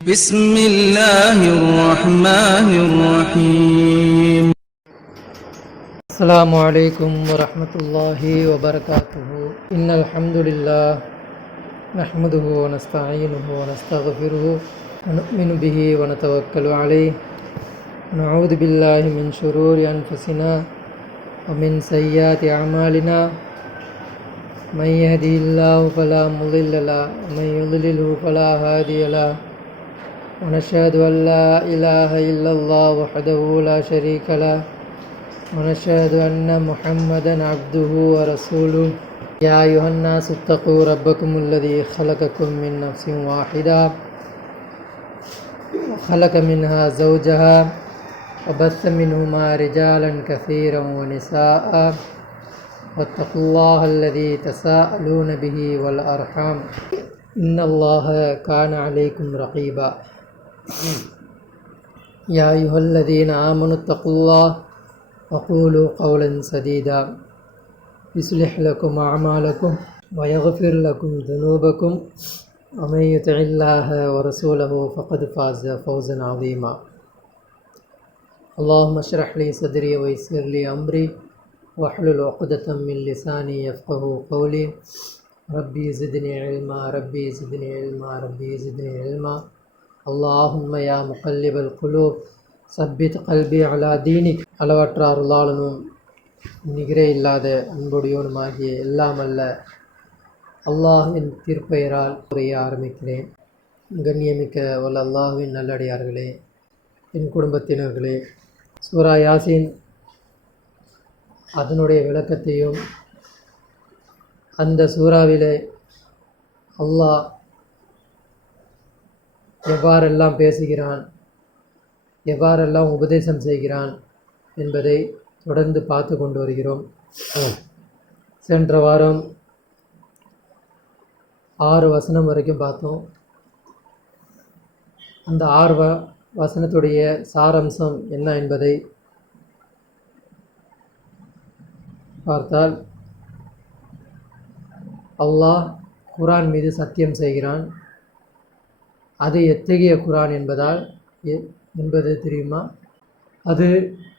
بسم الله الرحمن الرحيم. السلام عليكم ورحمة الله وبركاته. إن الحمد لله نحمده ونستعينه ونستغفره ونؤمن به ونتوكل عليه ونعوذ بالله من شرور أنفسنا ومن سيئات أعمالنا من يهده الله فلا مضل له ومن يضلله فلا هادي له ونشهد أن لا إله إلا الله وحده لا شريك له ونشهد أن محمدا عبده ورسوله. يا أيها الناس اتقوا ربكم الذي خلقكم من نفس واحدة وخلق منها زوجها وبث منهما رجالا كثيرا ونساء واتقوا الله الذي تساءلون به والأرحام إن الله كان عليكم رقيبا. يا أيها الذين آمنوا اتقوا الله وقولوا قولا سديدا يصلح لكم أعمالكم ويغفر لكم ذنوبكم ومن يطع الله ورسوله فقد فاز فوزا عظيما. اللهم اشرح لي صدري ويسر لي أمري واحلل عقدة من لساني يفقه قولي. ربي زدني علما ربي زدني علما ربي زدني علما. اللهم يا مقلب القلوب ثبت قلبي على دينك. அளவற்ற அருளாளனும் நிகரே இல்லாத அன்புடையோனுமாகிய எல்லாமல்ல அல்லாஹ்வின் திருப்பெயரால் உரைய ஆரம்பிக்கிறேன். கண்ணியமிக்க வல்ல அல்லாஹ்வின் நல்லடியார்களே, என் குடும்பத்தினர்களே, சூரா யாசீன் அதனுடைய விளக்கத்தையும் அந்த சூறாவிலே அல்லாஹ் எவ்வாறெல்லாம் பேசுகிறான், எவ்வாறெல்லாம் உபதேசம் செய்கிறான் என்பதை தொடர்ந்து பார்த்து கொண்டு வருகிறோம். சென்ற வாரம் 6 வசனம் வரைக்கும் பார்த்தோம். அந்த 6 வசனத்துடைய சாரம்சம் என்ன என்பதை பார்த்தால், அல்லாஹ் குர்ஆன் மீது சத்தியம் செய்கிறான். அது எத்தகைய குர்ஆன் என்பது தெரியுமா? அது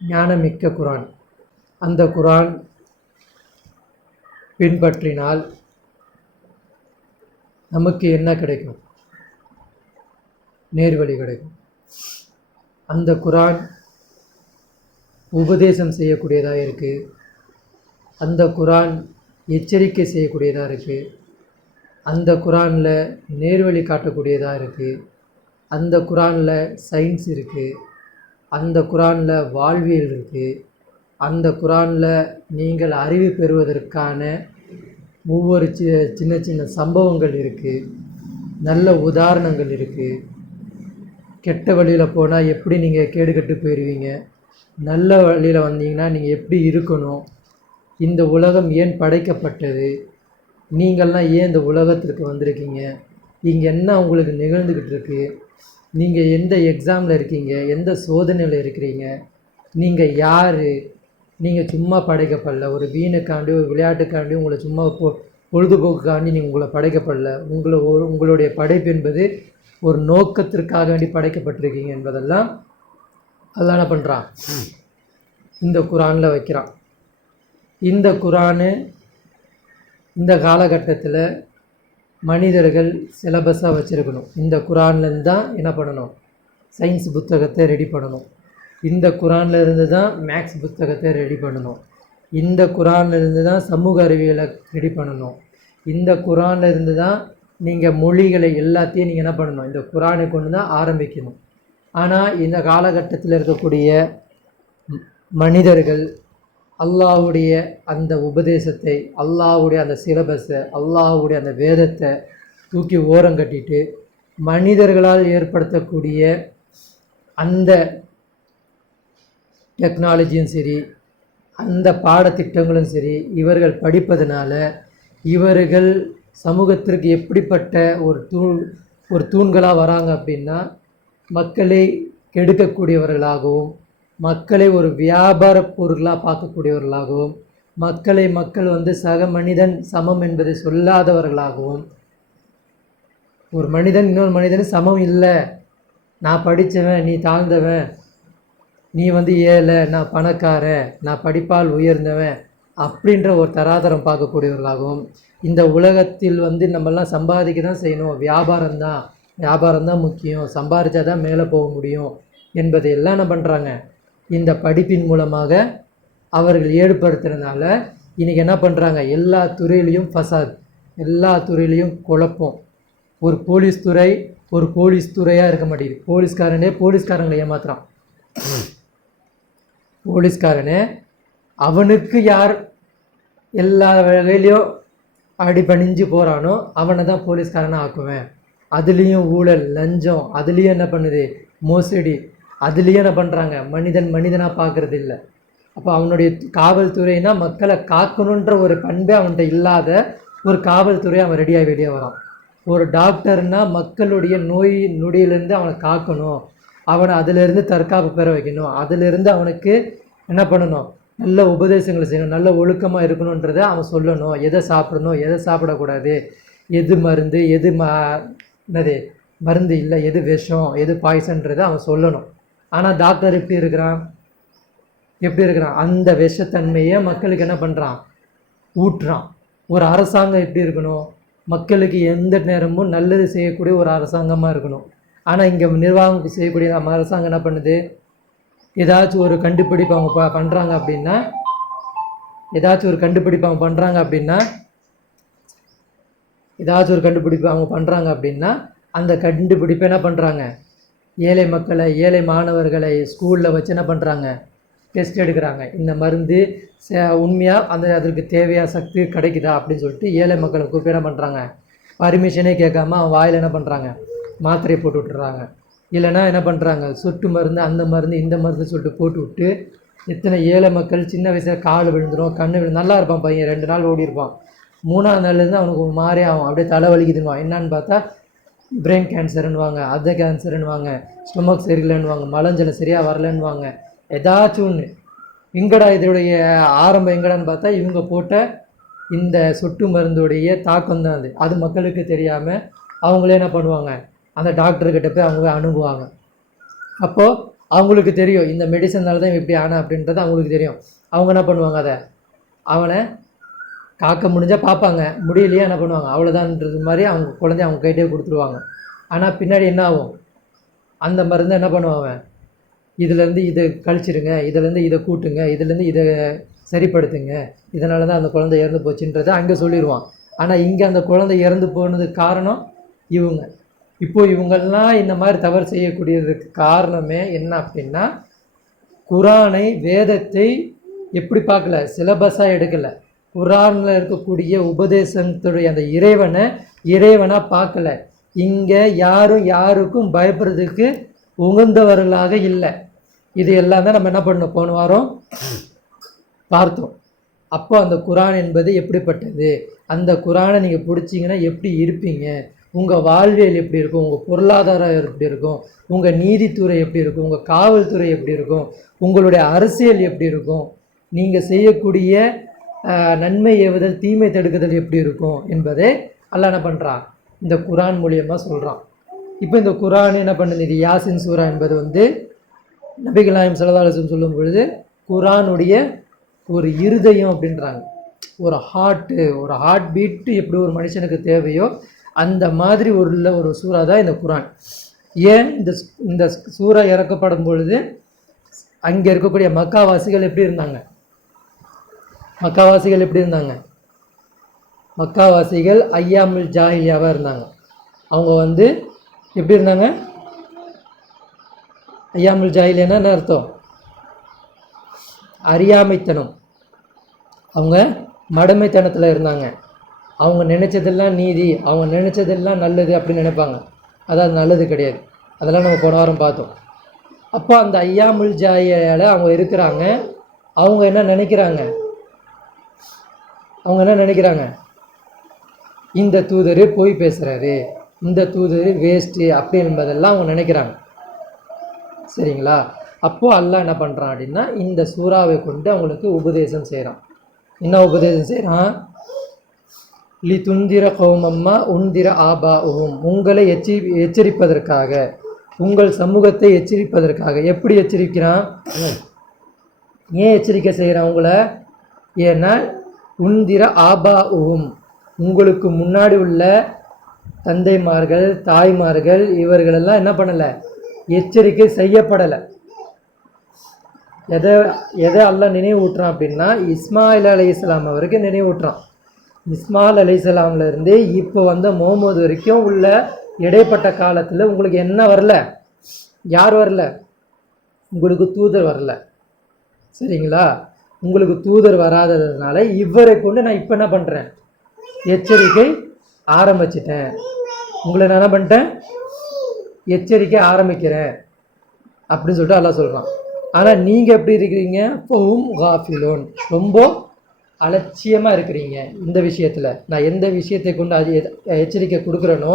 ஞானமிக்க குர்ஆன். அந்த குர்ஆன் பின்பற்றினால் நமக்கு என்ன கிடைக்கும்? நேர்வழி கிடைக்கும். அந்த குர்ஆன் உபதேசம் செய்யக்கூடியதாக இருக்குது. அந்த குர்ஆன் எச்சரிக்கை செய்யக்கூடியதாக இருக்குது. அந்த குர்ஆனில் நேர்வழி காட்டக்கூடியதாக இருக்குது. அந்த குர்ஆனில் சயின்ஸ் இருக்குது. அந்த குர்ஆனில் வாழ்வியல் இருக்குது. அந்த குர்ஆனில் நீங்கள் அறிவு பெறுவதற்கான ஒவ்வொரு சின்ன சின்ன சம்பவங்கள் இருக்குது. நல்ல உதாரணங்கள் இருக்குது. கெட்ட வழியில் போனால் எப்படி நீங்கள் கேடுகட்டு போயிடுவீங்க, நல்ல வழியில் வந்தீங்கன்னா நீங்கள் எப்படி இருக்கணும், இந்த உலகம் ஏன் படைக்கப்பட்டது, நீங்கள்லாம் ஏன் இந்த உலகத்திற்கு வந்திருக்கீங்க, இங்கே என்ன உங்களுக்கு நிகழ்ந்துக்கிட்டு இருக்குது, நீங்கள் எந்த எக்ஸாமில் இருக்கீங்க, எந்த சோதனையில் இருக்கிறீங்க, நீங்கள் யார், நீங்கள் சும்மா படைக்கப்படல, ஒரு வீணுக்காண்டி ஒரு விளையாட்டுக்காண்டி உங்களை சும்மா பொழுதுபோக்குக்காண்டி நீங்கள் உங்களை படைக்கப்படல, உங்களுடைய படைப்பு என்பது ஒரு நோக்கத்திற்காக வேண்டி படைக்கப்பட்டிருக்கீங்க என்பதெல்லாம் அல்லாஹ் என்ன பண்ணுறான், இந்த குர்ஆனில் வைக்கிறான். இந்த குர்ஆனு இந்த காலகட்டத்தில் மனிதர்கள் சிலபஸாக வச்சுருக்கணும். இந்த குர்ஆன்லேருந்து தான் என்ன பண்ணணும், சயின்ஸ் புத்தகத்தை ரெடி பண்ணணும். இந்த குர்ஆன்லேருந்து தான் மேக்ஸ் புத்தகத்தை ரெடி பண்ணணும். இந்த குர்ஆன்லேருந்து தான் சமூக அறிவியலை ரெடி பண்ணணும். இந்த குர்ஆன்லேருந்து தான் நீங்கள் மொழிகளை எல்லாத்தையும் நீங்கள் என்ன பண்ணணும், இந்த குர்ஆனை கொண்டு தான் ஆரம்பிக்கணும். ஆனால் இந்த காலகட்டத்தில் இருக்கக்கூடிய மனிதர்கள் அல்லாஹ்வுடைய அந்த உபதேசத்தை, அல்லாஹ்வுடைய அந்த சிலபஸை, அல்லாஹ்வுடைய அந்த வேதத்தை தூக்கி ஓரங்கட்டிட்டு மனிதர்களால் ஏற்படுத்தக்கூடிய அந்த டெக்னாலஜியும் சரி, அந்த பாடத்திட்டங்களும் சரி, இவர்கள் படிப்பதனால இவர்கள் சமூகத்திற்கு எப்படிப்பட்ட ஒரு தூண்களாக வராங்க அப்படின்னா, மக்களை கெடுக்கக்கூடியவர்களாகவும், மக்களை ஒரு வியாபார பொருளாக பார்க்கக்கூடியவர்களாகவும், மக்கள் சக மனிதன் சமம் என்பதை சொல்லாதவர்களாகவும், ஒரு மனிதன் இன்னொரு மனிதன் சமம் இல்லை நான் படித்தவன் நீ தாழ்ந்தவன், நீ வந்து ஏழை நான் பணக்காரன், நான் படிப்பால் உயர்ந்தவன் அப்படின்ற ஒரு தராதரம் பார்க்கக்கூடியவர்களாகவும், இந்த உலகத்தில் வந்து நம்மெல்லாம் சம்பாதிக்க தான் செய்யணும், வியாபாரம் தான் முக்கியம், சம்பாதிச்சா தான் மேலே போக முடியும் என்பதையெல்லாம் என்ன பண்ணுறாங்க, இந்த படிப்பின் மூலமாக அவர்கள் ஏற்படுத்துறதுனால இன்றைக்கி என்ன பண்ணுறாங்க, எல்லா துறையிலையும் ஃபசாத், எல்லா துறையிலையும் குழப்பம். ஒரு போலீஸ் துறையாக இருக்க மாட்டேங்குது. போலீஸ்காரங்களை ஏமாத்துறான். போலீஸ்காரனே அவனுக்கு யார் எல்லா வகையிலையும் அடிபணிஞ்சு போகிறானோ அவனை தான் போலீஸ்காரனாக ஆக்குவேன். அதுலேயும் ஊழல், லஞ்சம், அதுலேயும் என்ன பண்ணுது, மோசடி, அதுலேயும் என்ன பண்ணுறாங்க, மனிதனாக பார்க்குறது இல்லை. அப்போ அவனுடைய காவல்துறைனா மக்களை காக்கணுன்ற ஒரு பண்பே அவன்கிட்ட இல்லாத ஒரு காவல்துறையை அவன் ரெடியாக வெளியே வரான். ஒரு டாக்டர்னால் மக்களுடைய நோய் நொடியிலேருந்து அவனை காக்கணும், அவனை அதிலிருந்து தற்காப்பு பெற வைக்கணும், அதிலிருந்து அவனுக்கு என்ன பண்ணணும், நல்ல உபதேசங்களை செய்யணும், நல்ல ஒழுக்கமாக இருக்கணுன்றதை அவன் சொல்லணும். எதை சாப்பிடணும், எதை சாப்பிடக்கூடாது, எது மருந்து, எது என்னது மருந்து இல்லை, எது விஷம், எது பாய்சன்றதை அவன் சொல்லணும். ஆனால் டாக்டர் எப்படி இருக்கிறான், அந்த விஷத்தன்மையை மக்களுக்கு என்ன பண்ணுறான், ஊட்டுறான். ஒரு அரசாங்கம் எப்படி இருக்கணும், மக்களுக்கு எந்த நேரமும் நல்லது செய்யக்கூடிய ஒரு அரசாங்கமாக இருக்கணும். ஆனால் இங்கே நிர்வாகம் செய்யக்கூடிய நம்ம அரசாங்கம் என்ன பண்ணுது, ஏதாச்சும் ஒரு கண்டுபிடிப்பு அவங்க பண்ணுறாங்க அப்படின்னா அந்த கண்டுபிடிப்பை என்ன பண்ணுறாங்க, ஏழை மாணவர்களை ஸ்கூலில் வச்சு என்ன பண்ணுறாங்க, டெஸ்ட் எடுக்கிறாங்க. இந்த மருந்து உண்மையாக அதற்கு தேவையான சக்தி கிடைக்குதா அப்படின்னு சொல்லிட்டு ஏழை மக்களை கூப்பிட்டு என்ன பண்ணுறாங்க, பர்மிஷனே கேட்காம அவன் வாயில் என்ன பண்ணுறாங்க, மாத்திரையை போட்டு விட்டுறாங்க. இல்லைனா என்ன பண்ணுறாங்க, சொட்டு மருந்து, அந்த மருந்து, இந்த மருந்து சொல்லிட்டு போட்டு விட்டு எத்தனை ஏழை மக்கள் சின்ன வயசில் கால் விழுந்துடும், கண்ணு நல்லா இருப்பான் பையன், 2 நாள் ஓடி இருப்பான், 3ஆவது நாள்லேருந்து அவனுக்கு ஒரு மாதிரி ஆகும், அப்படியே தலை வலிக்குதுன்னுவான். என்னான்னு பார்த்தா பிரெயின் கேன்சருன்னுவாங்க, அது கேன்சருன்னுவாங்க, ஸ்டொமக் சரியில்லைன்னுவாங்க, மலஞ்சலம் சரியாக வரலன்னுவாங்க. ஏதாச்சும் ஒன்று எங்கடா இதோடைய ஆரம்பம் எங்கடான்னு பார்த்தா இவங்க போட்ட இந்த சொட்டு மருந்துடைய தாக்கம் தான் அது மக்களுக்கு தெரியாமல் அவங்களே என்ன பண்ணுவாங்க, அந்த டாக்டர்கிட்ட போய் அவங்க அணுகுவாங்க. அப்போது அவங்களுக்கு தெரியும் இந்த மெடிசனால் தான் இப்படி ஆனா அப்படின்றது அவங்களுக்கு தெரியும். அவங்க என்ன பண்ணுவாங்க, அவனை காக்க முடிஞ்சால் பார்ப்பாங்க, முடியலையே என்ன பண்ணுவாங்க, அவ்வளோதான்ன்றது மாதிரி அவங்க குழந்தைய அவங்க கைட்டே கொடுத்துருவாங்க. ஆனால் பின்னாடி என்ன ஆகும், அந்த மருந்து என்ன பண்ணுவாங்க, இதுலேருந்து இதை கழிச்சிடுங்க, இதுலேருந்து இதை கூட்டுங்க, இதுலேருந்து இதை சரிப்படுத்துங்க, இதனால தான் அந்த குழந்தை இறந்து போச்சுன்றதை அங்கே சொல்லிடுவான். ஆனால் இங்கே அந்த குழந்தை இறந்து போனதுக்கு காரணம் இவங்க. இப்போது இவங்கெல்லாம் இந்த மாதிரி தவறு செய்யக்கூடியதுக்கு காரணமே என்ன அப்படின்னா, குரானை, வேதத்தை எப்படி பார்க்கல, சிலபஸாக எடுக்கலை. குரானில் இருக்கக்கூடிய உபதேசத்துடைய அந்த இறைவனாக பார்க்கல. இங்கே யாருக்கும் பயப்படுறதுக்கு உகந்தவர்களாக இல்லை. இது எல்லாம் தான் நம்ம என்ன பண்ணோம், போன வாரம் பார்த்தோம். அப்போ அந்த குரான் என்பது எப்படிப்பட்டது, அந்த குரானை நீங்கள் பிடிச்சிங்கன்னா எப்படி இருப்பீங்க, உங்கள் வாழ்வியல் எப்படி இருக்கும், உங்கள் பொருளாதாரம் எப்படி இருக்கும், உங்கள் நீதித்துறை எப்படி இருக்கும், உங்கள் காவல்துறை எப்படி இருக்கும், உங்களுடைய அரசியல் எப்படி இருக்கும், நீங்கள் செய்யக்கூடிய நன்மை ஏவுதல் தீமை தடுக்குதல் எப்படி இருக்கும் என்பதை அல்லாஹ் என்ன பண்ணுறான், இந்த குரான் மூலியமாக சொல்கிறான். இப்போ இந்த குரான் என்ன பண்ணுது, இது யாசின் சூரா என்பது வந்து நபிகள் நாயகம் ஸல்லல்லாஹு அலைஹி வஸல்லம் சொல்லும் பொழுது குரானுடைய ஒரு இருதயம் அப்படின்றாங்க. ஒரு ஹார்ட் பீட்டு எப்படி ஒரு மனுஷனுக்கு தேவையோ அந்த மாதிரி ஒரு சூறா தான் இந்த குரான். ஏன் இந்த சூறா இறக்கப்படும் பொழுது அங்கே இருக்கக்கூடிய மக்காவாசிகள் எப்படி இருந்தாங்க, மக்காவாசிகள் ஐயாமுல் ஜாஹிலியாவாக இருந்தாங்க. அவங்க வந்து எப்படி இருந்தாங்க, ஐயாமுல் ஜாஹிலியானா என்ன அர்த்தம், அறியாமைத்தனம். அவங்க மடமைத்தனத்தில் இருந்தாங்க. அவங்க நினச்சதெல்லாம் நீதி, அவங்க நினச்சதெல்லாம் நல்லது அப்படின்னு நினைப்பாங்க. அதாவது நல்லது கிடையாது. அதெல்லாம் நம்ம போன வாரம் பார்த்தோம். அப்போ அந்த ஐயாமுல் ஜாஹிலியால அவங்க இருக்கிறாங்க. அவங்க என்ன நினைக்கிறாங்க, இந்த தூதர் போய் பேசுகிறாரு, இந்த தூதர் வேஸ்ட்டு அப்படி என்பதெல்லாம் அவங்க நினைக்கிறாங்க. சரிங்களா? அப்போது அல்லாஹ் என்ன பண்ணுறான் அப்படின்னா இந்த சூறாவை கொண்டு அவங்களுக்கு உபதேசம் செய்கிறான். என்ன உபதேசம் செய்கிறான், துந்திர கௌமம்மா உந்திர ஆபா உகும், உங்களை எச்சரிப்பதற்காக உங்கள் சமூகத்தை எச்சரிப்பதற்காக. எப்படி எச்சரிக்கிறான்? ஏன் எச்சரிக்கை செய்கிறான் உங்களை? ஏன்னா உந்திர ஆபாஉஹும், உங்களுக்கு முன்னாடி உள்ள தந்தைமார்கள் தாய்மார்கள் இவர்களெல்லாம் என்ன பண்ணலை? எச்சரிக்கை செய்யப்படலை. எதை அல்லாஹ் நினைவூட்டுறான் அப்படின்னா இஸ்மாயில் அலைஹிஸ்ஸலாம் அவருக்கு நினைவூட்டுறான். இஸ்மாயில் அலைஹிஸ்ஸலாம்லேருந்து இப்போ வந்த முகமது வரைக்கும் உள்ள இடைப்பட்ட காலத்தில் உங்களுக்கு என்ன வரல? யார் வரல? உங்களுக்கு தூதர் வரல. சரிங்களா? உங்களுக்கு தூதர் வராததுனால இவரை கொண்டு நான் இப்போ என்ன பண்ணுறேன்? எச்சரிக்கை ஆரம்பிச்சிட்டேன். உங்களை நான் என்ன பண்ணிட்டேன்? எச்சரிக்கை ஆரம்பிக்கிறேன் அப்படின்னு சொல்லிட்டு அல்லாஹ் சொல்கிறான். ஆனால் நீங்கள் எப்படி இருக்கிறீங்க? ஃபஹும் காஃபிலூன், ரொம்ப அலட்சியமாக இருக்கிறீங்க. இந்த விஷயத்தில் நான் எந்த விஷயத்தை கொண்டு அது எச்சரிக்கை கொடுக்குறேனோ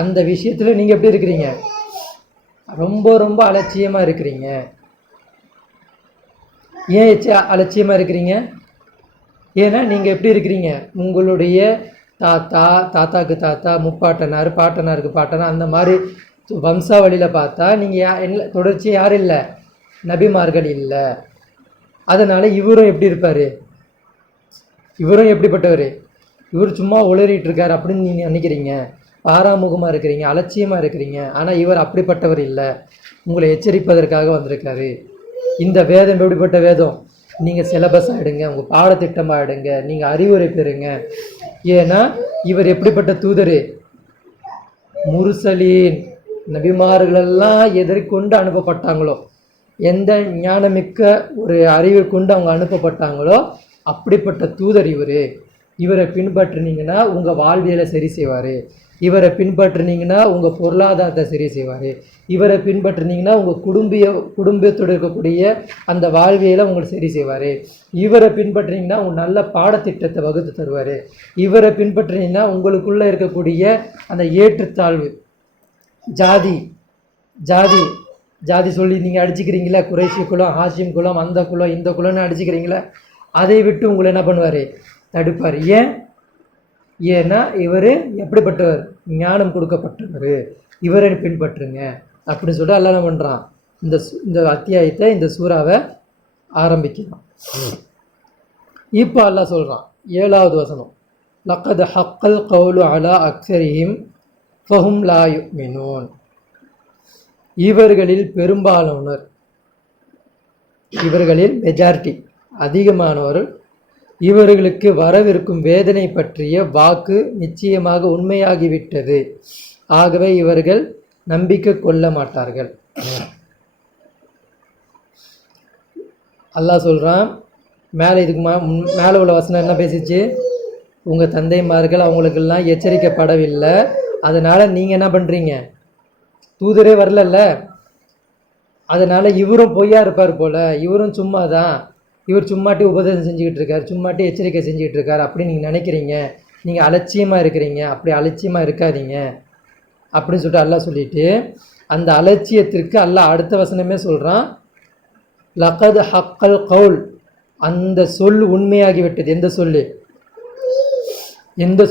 அந்த விஷயத்தில் நீங்கள் எப்படி இருக்கிறீங்க? ரொம்ப ரொம்ப அலட்சியமாக இருக்கிறீங்க. ஏன் அலட்சியமாக இருக்கிறீங்க? ஏன்னா நீங்கள் எப்படி இருக்கிறீங்க? உங்களுடைய தாத்தாக்கு தாத்தா, முப்பாட்டனார், பாட்டனாருக்கு பாட்டனார், அந்த மாதிரி வம்சாவளியில் பார்த்தா நீங்கள் தொடர்ச்சி யாரும் இல்லை, நபிமார்கள் இல்லை. அதனால் இவரும் எப்படி இருப்பார்? இவரும் எப்படிப்பட்டவர்? இவர் சும்மா உளறிட்டு இருக்கார் அப்படின்னு நீங்கள் நினைக்கிறீங்க. பாராமுகமாக இருக்கிறீங்க, அலட்சியமாக இருக்கிறீங்க. ஆனால் இவர் அப்படிப்பட்டவர் இல்லை, உங்களை எச்சரிப்பதற்காக வந்திருக்காரு. இந்த வேதம் எப்படிப்பட்ட வேதம்? நீங்கள் சிலபஸ் ஆகிடுங்க, உங்கள் பாடத்திட்டமாக ஆகிடுங்க, நீங்கள் அறிவுரை பெறுங்க. ஏன்னா இவர் எப்படிப்பட்ட தூதர்? முர்சலீன், நபிமார்களெல்லாம் எதிர்கொண்டு அனுப்பப்பட்டாங்களோ, எந்த ஞானமிக்க ஒரு அறிவை கொண்டு அவங்க அனுப்பப்பட்டாங்களோ அப்படிப்பட்ட தூதர் இவர். இவரை பின்பற்றினீங்கன்னா உங்கள் வாழ்வியலை சரி செய்வார். இவரை பின்பற்றினீங்கன்னா உங்கள் பொருளாதாரத்தை சரி செய்வார். இவரை பின்பற்றினீங்கன்னா உங்கள் குடும்பத்தோடு இருக்கக்கூடிய அந்த வாழ்வியலை உங்களுக்கு சரி செய்வார். இவரை பின்பற்றினீங்கன்னா உங்கள் நல்ல பாடத்திட்டத்தை வகுத்து தருவார். இவரை பின்பற்றினீங்கன்னா உங்களுக்குள்ளே இருக்கக்கூடிய அந்த ஏற்றுத்தாழ்வு, ஜாதி ஜாதி ஜாதி சொல்லி நீங்கள் அடிச்சுக்கிறீங்களா, குறைஷி குலம், ஹாஷிம் குலம், அந்த குலம், இந்த குலம்னு அடிச்சுக்கிறீங்களா, அதை விட்டு உங்களை என்ன பண்ணுவார்? தடுப்பார். ஏன்னா இவர் எப்படிப்பட்டவர்? ஞானம் கொடுக்கப்பட்டவர். இவரை பின்பற்றுங்க அப்படின்னு சொல்லிட்டு அல்லாஹ் என்ன பண்ணுறான்? இந்த அத்தியாயத்தை, இந்த சூறாவை ஆரம்பிக்கிறான். இப்போ அல்லாஹ் சொல்கிறான் 7வது வசனம், லக்கத் ஹக்கல் கவுலு அலா அக்ஸரிஹிம் ஃபஹும் லா யுமினூன். இவர்களில் பெரும்பாலானோர், இவர்களில் மெஜாரிட்டி, அதிகமானவர், இவர்களுக்கு வரவிருக்கும் வேதனை பற்றிய வாக்கு நிச்சயமாக உண்மையாகிவிட்டது. ஆகவே இவர்கள் நம்பிக்கை கொள்ள மாட்டார்கள். அல்லாஹ் சொல்கிறான், இதுக்கு மேலே உள்ள வசனம் என்ன பேசிச்சு? உங்கள் தந்தைமார்கள் அவங்களுக்கெல்லாம் எச்சரிக்கப்படவில்லை, அதனால் நீங்கள் என்ன பண்ணுறீங்க? தூதரே வரலல்ல, அதனால் இவரும் பொய்யா இருப்பார் போல், இவரும் சும்மா தான், இவர் சும்மாட்டி உபதேசம் செஞ்சுக்கிட்டு இருக்கார், சும்மாட்டி எச்சரிக்கை செஞ்சுக்கிட்டு இருக்கார் அப்படின்னு நீங்கள் நினைக்கிறீங்க. நீங்கள் அலட்சியமாக இருக்கிறீங்க. அப்படி அலட்சியமாக இருக்காதீங்க அப்படின்னு சொல்லிட்டு அல்லாஹ் சொல்லிட்டு, அந்த அலட்சியத்திற்கு அல்லாஹ் அடுத்த வசனமே சொல்கிறான், லக்கத் ஹக்கல் கவுல், அந்த சொல் உண்மையாகிவிட்டது. எந்த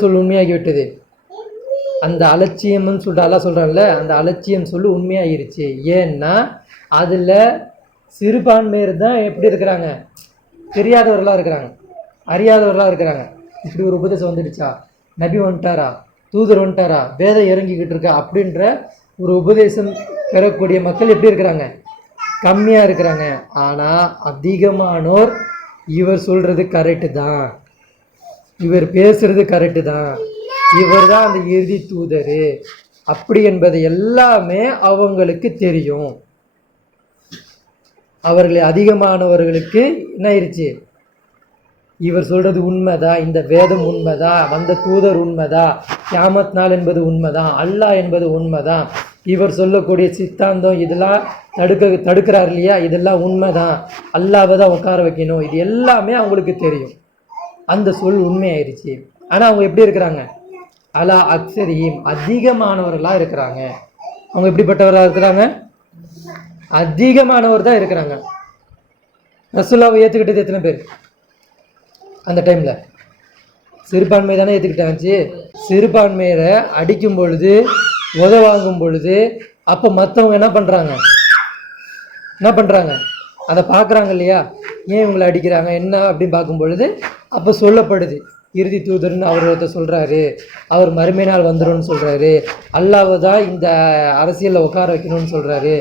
சொல் உண்மையாகிவிட்டது? அந்த அலட்சியம்னு சொல்லிட்டு அல்லாஹ் சொல்கிறான்ல, அந்த அலட்சியம் சொல்லு உண்மையாகிருச்சு. ஏன்னா அதில் சிறுபான்மையர் தான் எப்படி இருக்கிறாங்க? தெரியாதவர்களாக இருக்கிறாங்க, அறியாதவர்களாக இருக்கிறாங்க. இப்படி ஒரு உபதேசம் வந்துடுச்சா, நபி வந்துட்டாரா, தூதர் வந்துட்டாரா, வேதம் இறங்கிக்கிட்டு இருக்கா அப்படின்ற ஒரு உபதேசம் பெறக்கூடிய மக்கள் எப்படி இருக்கிறாங்க? கம்மியாக இருக்கிறாங்க. ஆனால் அதிகமானோர் இவர் சொல்கிறது கரெக்டு தான், இவர் பேசுகிறது கரெக்டு தான், இவர் தான் அந்த இறுதி தூதர் அப்படி என்பது எல்லாமே அவங்களுக்கு தெரியும். அவர்கள் அதிகமானவர்களுக்கு என்ன ஆயிடுச்சு? இவர் சொல்கிறது உண்மைதான், இந்த வேதம் உண்மைதான், வந்த தூதர் உண்மைதான், கியாமத் நாள் என்பது உண்மைதான், அல்லாஹ் என்பது உண்மைதான், இவர் சொல்லக்கூடிய சித்தாந்தம் இதெல்லாம் தடுக்கிறார் இல்லையா, இதெல்லாம் உண்மைதான், அல்லாஹ்வை தான் உட்கார வைக்கணும், இது எல்லாமே அவங்களுக்கு தெரியும். அந்த சொல் உண்மையாயிருச்சு. ஆனால் அவங்க எப்படி இருக்கிறாங்க? அலா அக்ஸரிஹிம், அதிகமானவர்களாக இருக்கிறாங்க. அவங்க எப்படிப்பட்டவர்களாக இருக்கிறாங்க? அதிகமானவர் தான் இருக்கிறாங்க. ரசூலுல்லாஹ்வை ஏற்றுக்கிட்டது எத்தனை பேர் அந்த டைமில்? சிறுபான்மை தானே ஏற்றுக்கிட்டாச்சு. சிறுபான்மையரை அடிக்கும் பொழுது, உத வாங்கும் பொழுது, அப்போ மற்றவங்க என்ன பண்ணுறாங்க அதை பார்க்குறாங்க இல்லையா, ஏன் இவங்களை அடிக்கிறாங்க என்ன அப்படின்னு பார்க்கும் பொழுது அப்போ சொல்லப்படுது, இறுதி தூதர்னு அவர் ஒருத்தர் சொல்கிறாரு, அவர் மறுமை நாள் வந்துடும்னு சொல்கிறாரு, அல்லாஹ் தான் இந்த அரசியலில் உட்கார வைக்கணும்னு சொல்கிறாரு,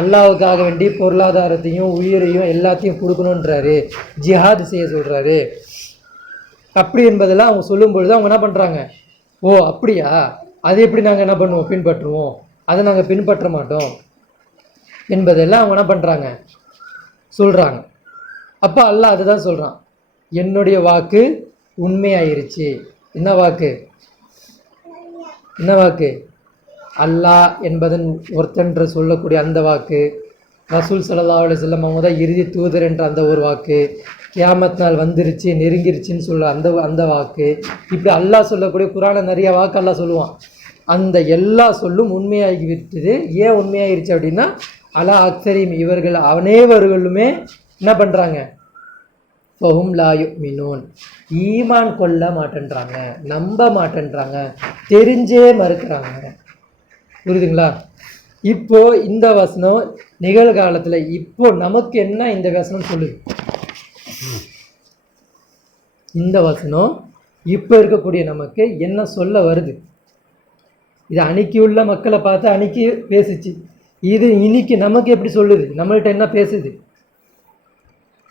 அல்லாஹ்வுக்காக வேண்டி பொருளாதாரத்தையும் உயிரையும் எல்லாத்தையும் கொடுக்கணுன்றாரு, ஜிஹாத் செய்ய சொல்கிறாரு. அப்படி என்பதெல்லாம் அவங்க சொல்லும் பொழுது அவங்க என்ன பண்ணுறாங்க, ஓ அப்படியா, அது எப்படி நாங்கள் என்ன பண்ணுவோம், பின்பற்றுவோம், அதை நாங்கள் பின்பற்ற மாட்டோம் என்பதெல்லாம் அவங்க என்ன பண்ணுறாங்க, சொல்கிறாங்க. அப்போ அல்லாஹ் அதுதான் சொல்கிறான், என்னுடைய வாக்கு உண்மையாயிருச்சு. என்ன வாக்கு? அல்லாஹ் என்பதன் ஒருத்தன்று சொல்லக்கூடிய அந்த வாக்கு, ரசூல் ஸல்லல்லாஹு அலைஹி வஸல்லம் அவங்க தான் இறுதி தூதர் என்ற அந்த ஒரு வாக்கு, கியாமத் நாள் வந்துருச்சு நெருங்கிருச்சுன்னு சொல்ல அந்த வாக்கு, இப்படி அல்லாஹ் சொல்லக்கூடிய குரானை நிறைய வாக்கு அல்லாஹ் சொல்லுவான். அந்த எல்லா சொல்லும் உண்மையாகி விட்டது. ஏன் உண்மையாயிருச்சு அப்படின்னா, அலா அக்ஸரிம் இவர்கள் அனைவர்களுமே என்ன பண்ணுறாங்க, ஃபஹும் லா யுமினூன் ஈமான் கொள்ள மாட்டேன்றாங்க, நம்ப மாட்டேன்றாங்க, தெரிஞ்சே மறுக்கிறாங்க. புரியுதுங்களா? இப்போ இந்த வசனம் நிகழ்காலத்தில் இப்போ நமக்கு என்ன இந்த வசனம் சொல்லுது, இந்த வசனம் இப்போ இருக்கக்கூடிய நமக்கு என்ன சொல்ல வருது? இது அன்னைக்கு உள்ள மக்களை பார்த்து அன்னைக்கு பேசுச்சு, இது இன்னைக்கு நமக்கு எப்படி சொல்லுது, நம்மள்கிட்ட என்ன பேசுது?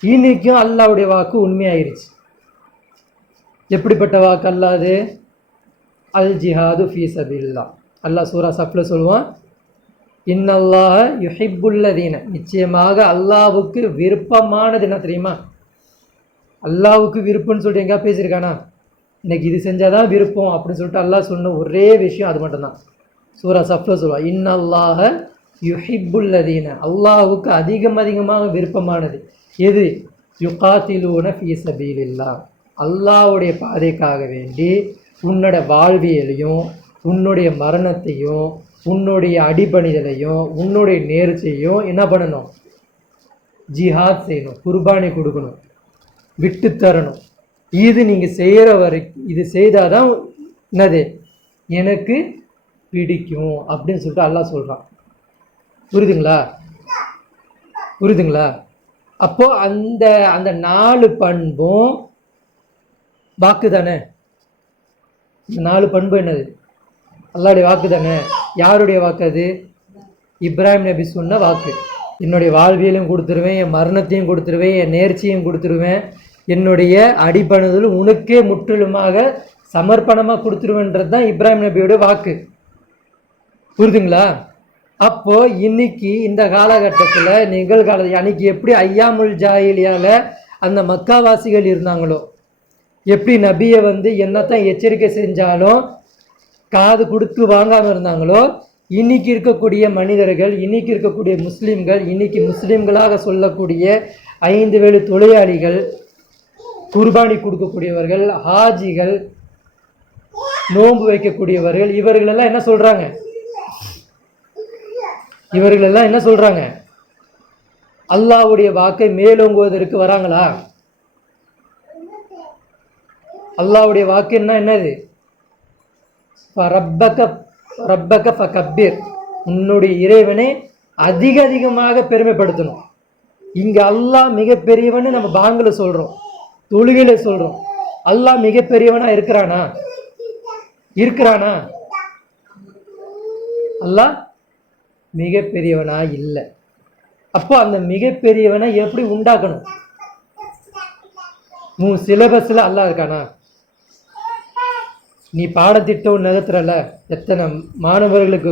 இன்னைக்கும் அல்லாஹ்வுடைய வாக்கு உண்மையாயிருச்சு. எப்படிப்பட்ட வாக்கு அல்லாது? அல் ஜிஹாது ஃபீ சபீலில்லாஹ். அல்லாஹ் சூரா சஃப்ல சொல்லுவான், இன்னல்லாஹ யுஹிப்புல்லதீன, நிச்சயமாக அல்லாஹ்வுக்கு விருப்பமானது என்ன தெரியுமா? அல்லாஹ்வுக்கு விருப்பம்னு சொல்லிட்டு எங்கேயா பேசியிருக்கானா? இன்னைக்கு இது செஞ்சாதான் விருப்பம் அப்படின்னு சொல்லிட்டு அல்லாஹ் சொன்ன ஒரே விஷயம் அது மட்டும்தான். சூரா சஃப்ல சொல்லுவான், இன்னல்லாஹ யுஹிப்புல்லதீன, அல்லாஹ்வுக்கு அதிகமாக விருப்பமானது எது? யுகாத்திலூன ஃபீ சபீலில்லாஹ், அல்லாஹ்வுடைய பாதைக்காக வேண்டி உன்னோட வாழ்வியலையும் உன்னுடைய மரணத்தையும் உன்னுடைய அடிபணிதலையும் உன்னுடைய நேர்ச்சியையும் என்ன பண்ணணும்? ஜிஹாத் செய்யணும், குர்பானி கொடுக்கணும், விட்டு தரணும். இது நீங்கள் செய்கிற வரைக்கும், இது செய்தாதான் என்னது எனக்கு பிடிக்கும் அப்படின்னு சொல்லிட்டு அல்லாஹ் சொல்கிறான். புரியுதுங்களா? அப்போ அந்த அந்த 4 பண்பும் வாக்கு தானே. இந்த 4 பண்பு என்னது? அல்லாஹ்வுடைய வாக்கு தானே. யாருடைய வாக்கு அது? இப்ராஹிம் நபி சொன்ன வாக்கு. என்னுடைய வாழ்வியலையும் கொடுத்துருவேன், என் மரணத்தையும் கொடுத்துருவேன், என் நேர்ச்சியும் கொடுத்துருவேன், என்னுடைய அடிபணிதல் உனக்கே முற்றிலுமாக சமர்ப்பணமாக கொடுத்துருவேன்றது தான் இப்ராஹிம் நபியோட வாக்கு. புரியுதுங்களா? அப்போ இன்னைக்கு இந்த காலகட்டத்தில் நிகழ்கால அன்னைக்கு எப்படி ஐயாமுல் ஜாஹிலியால அந்த மக்காவாசிகள் இருந்தாங்களோ, எப்படி நபியை என்னத்தான் எச்சரிக்கை செஞ்சாலும் காது கொடுத்து வாங்காமல் இருந்தாங்களோ, இன்னைக்கு இருக்கக்கூடிய மனிதர்கள், இன்னைக்கு இருக்கக்கூடிய முஸ்லீம்கள், இன்னைக்கு முஸ்லீம்களாக சொல்லக்கூடிய 5 வேளை தொழிலாளிகள், குர்பானி கொடுக்கக்கூடியவர்கள், ஹாஜிகள், நோன்பு வைக்கக்கூடியவர்கள், இவர்களெல்லாம் என்ன சொல்கிறாங்க? அல்லாஹ்வுடைய வாக்கை மேலோங்குவதற்கு வராங்களா? அல்லாஹ்வுடைய வாக்கு என்னது? ரப்பக ஃபகப்பிர், உன்னுடைய இறைவனை அதிகமாக பெருமைப்படுத்தணும். இங்கே அல்லாஹ் மிகப்பெரியவன்னு நம்ம பாங்கில சொல்கிறோம், தொழுகையில சொல்கிறோம். அல்லாஹ் மிகப்பெரியவனா இருக்கிறானா? அல்லாஹ் மிகப்பெரியவனா இல்லை. அப்போ அந்த மிகப்பெரியவனை எப்படி உண்டாக்கணும்? உன் சிலபஸில் அல்லாஹ் இருக்கானா? நீ பாடத்திட்டம் நகர்த்துறல, எத்தனை மாணவர்களுக்கு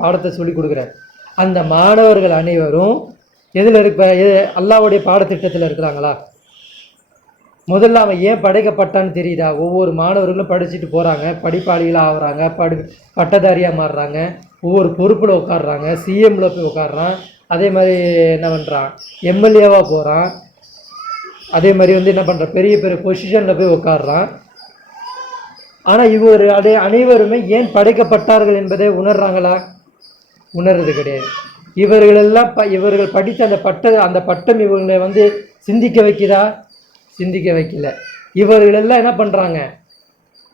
பாடத்தை சொல்லி கொடுக்குற, அந்த மாணவர்கள் அனைவரும் எதில் அல்லாஹ்வுடைய பாடத்திட்டத்தில் இருக்கிறாங்களா? முதல்ல அவன் ஏன் படைக்கப்பட்டான்னு தெரியுதா? ஒவ்வொரு மாணவர்களும் படிச்சுட்டு போகிறாங்க, படிப்பாளிகளாக ஆகுறாங்க, பட்டதாரியாக மாறுறாங்க, ஒவ்வொரு பொறுப்பில் உட்காடுறாங்க, சிஎம்ல போய் உட்காடுறான், அதே மாதிரி என்ன பண்ணுறான், எம்எல்ஏவாக போகிறான், அதே மாதிரி என்ன பண்ணுறான், பெரிய பொசிஷனில் போய் உட்காடுறான். ஆனால் அனைவருமே ஏன் படைக்கப்பட்டார்கள் என்பதை உணர்றாங்களா? உணர்றது கிடையாது. இவர்கள் படித்த அந்த பட்டம் இவங்களை சிந்திக்க வைக்குதா? சிந்திக்க வைக்கல. இவர்களெல்லாம் என்ன பண்ணுறாங்க?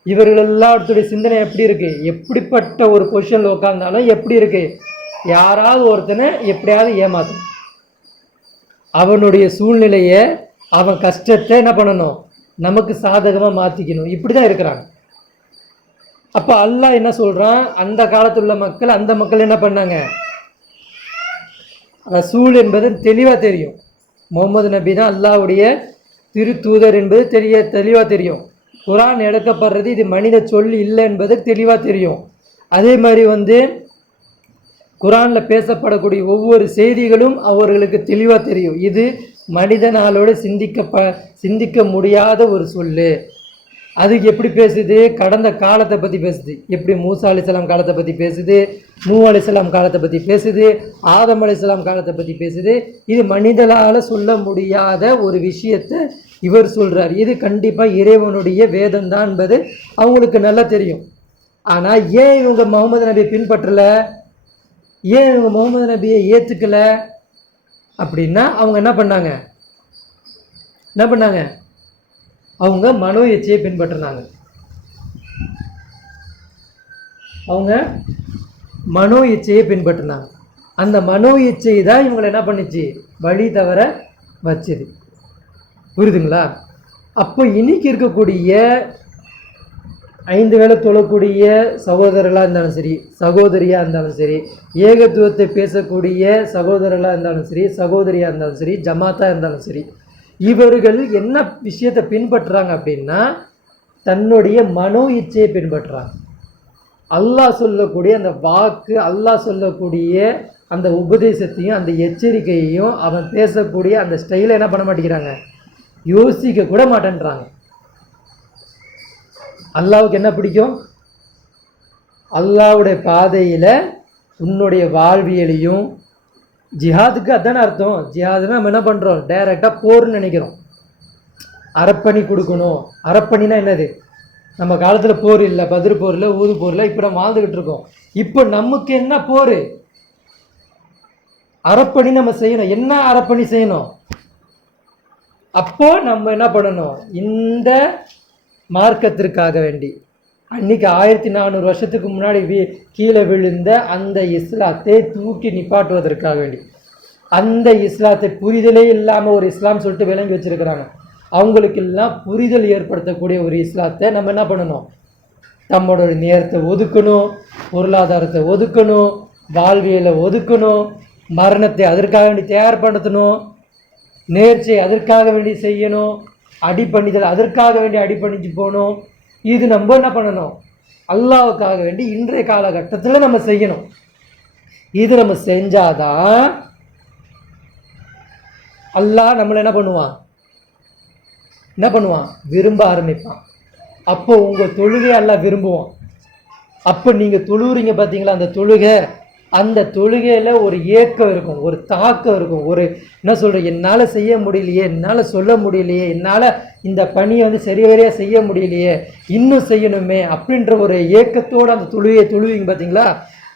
இவர்கள் எல்லாத்துடைய சிந்தனை எப்படி இருக்குது? எப்படிப்பட்ட ஒரு பொசிஷனில் உட்கார்ந்தாலும் எப்படி இருக்குது? யாராவது ஒருத்தனை எப்படியாவது ஏமாத்தணும். அவனுடைய சூழ்நிலையை, அவன் கஷ்டத்தை என்ன பண்ணணும், நமக்கு சாதகமாக மாற்றிக்கணும். இப்படி தான் இருக்கிறாங்க. அப்போ அல்லாஹ் என்ன சொல்கிறான், அந்த காலத்தில் உள்ள மக்கள், அந்த மக்கள் என்ன பண்ணாங்க, ரசூல் என்பது தெளிவாக தெரியும். முகமது நபி தான் அல்லாஹ்வுடைய திருத்தூதர் என்பது தெளிவாக தெரியும். குரான் எடுக்கப்படுறது இது மனித சொல் இல்லை என்பது தெளிவாக தெரியும். அதே மாதிரி குரானில் பேசப்படக்கூடிய ஒவ்வொரு செய்திகளும் அவர்களுக்கு தெளிவாக தெரியும். இது மனிதனாலோடு சிந்திக்க முடியாத ஒரு சொல்லு. அதுக்கு எப்படி பேசுது, கடந்த காலத்தை பற்றி பேசுது. எப்படி மூசா அலைஹிஸ்ஸலாம் காலத்தை பற்றி பேசுது, நூஹ் அலைஹிஸ்ஸலாம் காலத்தை பற்றி பேசுது, ஆதம் அலைஹிஸ்ஸலாம் காலத்தை பற்றி பேசுது. இது மனிதனால் சொல்ல முடியாத ஒரு விஷயத்தை இவர் சொல்கிறார். இது கண்டிப்பாக இறைவனுடைய வேதம் தான் என்பது அவங்களுக்கு நல்லா தெரியும். ஆனால் ஏன் இவங்க முகமது நபியை பின்பற்றலை, ஏன் இவங்க முகமது நபியை ஏற்றுக்கலை அப்படின்னா அவங்க என்ன பண்ணாங்க, அவங்க மனோ இச்சையை பின்பற்றினாங்க. அந்த மனோ இச்சை தான் இவங்களை என்ன பண்ணிச்சு, வழி தவற வச்சுது. புரியுதுங்களா? அப்போ இன்னைக்கு இருக்கக்கூடிய 5 வேளை தொழக்கூடிய சகோதரர்களாக இருந்தாலும் சரி, சகோதரியாக இருந்தாலும் சரி, ஏகத்துவத்தை பேசக்கூடிய சகோதரர்களாக இருந்தாலும் சரி, சகோதரியாக இருந்தாலும் சரி, ஜமாத்தாக இருந்தாலும் சரி, இவர்கள் என்ன விஷயத்தை பின்பற்றுறாங்க அப்படின்னா தன்னுடைய மனோ இச்சையை பின்பற்றுறாங்க. அல்லாஹ் சொல்லக்கூடிய அந்த வாக்கு, அல்லாஹ் சொல்லக்கூடிய அந்த உபதேசத்தையும் அந்த எச்சரிக்கையையும் அவன் பேசக்கூடிய அந்த ஸ்டைலை என்ன பண்ண மாட்டேங்கிறாங்க, யோசிக்க கூட மாட்டேன்றாங்க. அல்லாஹ்வுக்கு என்ன பிடிக்கும், அல்லாஹ்வுடைய பாதையில் உன்னுடைய வாழ்வியலையும், ஜிஹாதுக்கு அதானே அர்த்தம். ஜிஹாதுன்னா நம்ம என்ன பண்ணுறோம், டைரெக்டாக போர்னு நினைக்கிறோம். அறப்பணி கொடுக்கணும். அறப்பணினா என்னது, நம்ம காலத்தில் போர் இல்லை, பதிர் போர் இல்லை, ஊது போர் இல்லை, இப்போ நம்ம வாழ்ந்துக்கிட்டு இருக்கோம். இப்போ நமக்கு என்ன போர், அறப்பணி நம்ம செய்யணும். என்ன அறப்பணி செய்யணும், அப்போ நம்ம என்ன பண்ணணும், இந்த மார்க்கத்திற்காக வேண்டி அன்னைக்கு 1400 வருஷத்துக்கு முன்னாடி கீழே விழுந்த அந்த இஸ்லாத்தை தூக்கி நிப்பாட்டுவதற்காக வேண்டி, அந்த இஸ்லாத்தை புரிதலே இல்லாமல் ஒரு இஸ்லாம் சொல்லிட்டு விளங்கி வச்சிருக்கிறாங்க. அவங்களுக்கெல்லாம் புரிதல் ஏற்படுத்தக்கூடிய ஒரு இஸ்லாத்தை நம்ம என்ன பண்ணணும், நம்மளோட நேரத்தை ஒதுக்கணும், பொருளாதாரத்தை ஒதுக்கணும், வாழ்வியலை ஒதுக்கணும், மரணத்தை அதற்காக வேண்டி தயார்படுத்தணும், நேர்ச்சியை அதற்காக வேண்டி செய்யணும், அடிப்பணிதல் அதற்காக வேண்டி அடிப்பணிஞ்சு போகணும். இது நம்ம என்ன பண்ணணும், அல்லாஹ்வுக்காக வேண்டி இன்றைய காலகட்டத்தில் நம்ம செய்யணும். இது நம்ம செஞ்சாதான் அல்லாஹ் நம்மளை என்ன பண்ணுவான், விரும்ப ஆரம்பிப்பான். அப்போ உங்கள் தொழுகை அல்லாஹ் விரும்புவான். அப்போ நீங்கள் தொழுகிறீங்க பார்த்தீங்களா, அந்த தொழுகையில் ஒரு ஏக்கம் இருக்கும், ஒரு தாக்கம் இருக்கும், ஒரு என்ன சொல்கிறேன், என்னால் செய்ய முடியலையே, என்னால் சொல்ல முடியலையே, என்னால் இந்த பணியை சரிவரையாக செய்ய முடியலையே, இன்னும் செய்யணுமே அப்படின்ற ஒரு ஏக்கத்தோடு அந்த தொழுவீங்க பார்த்தீங்களா.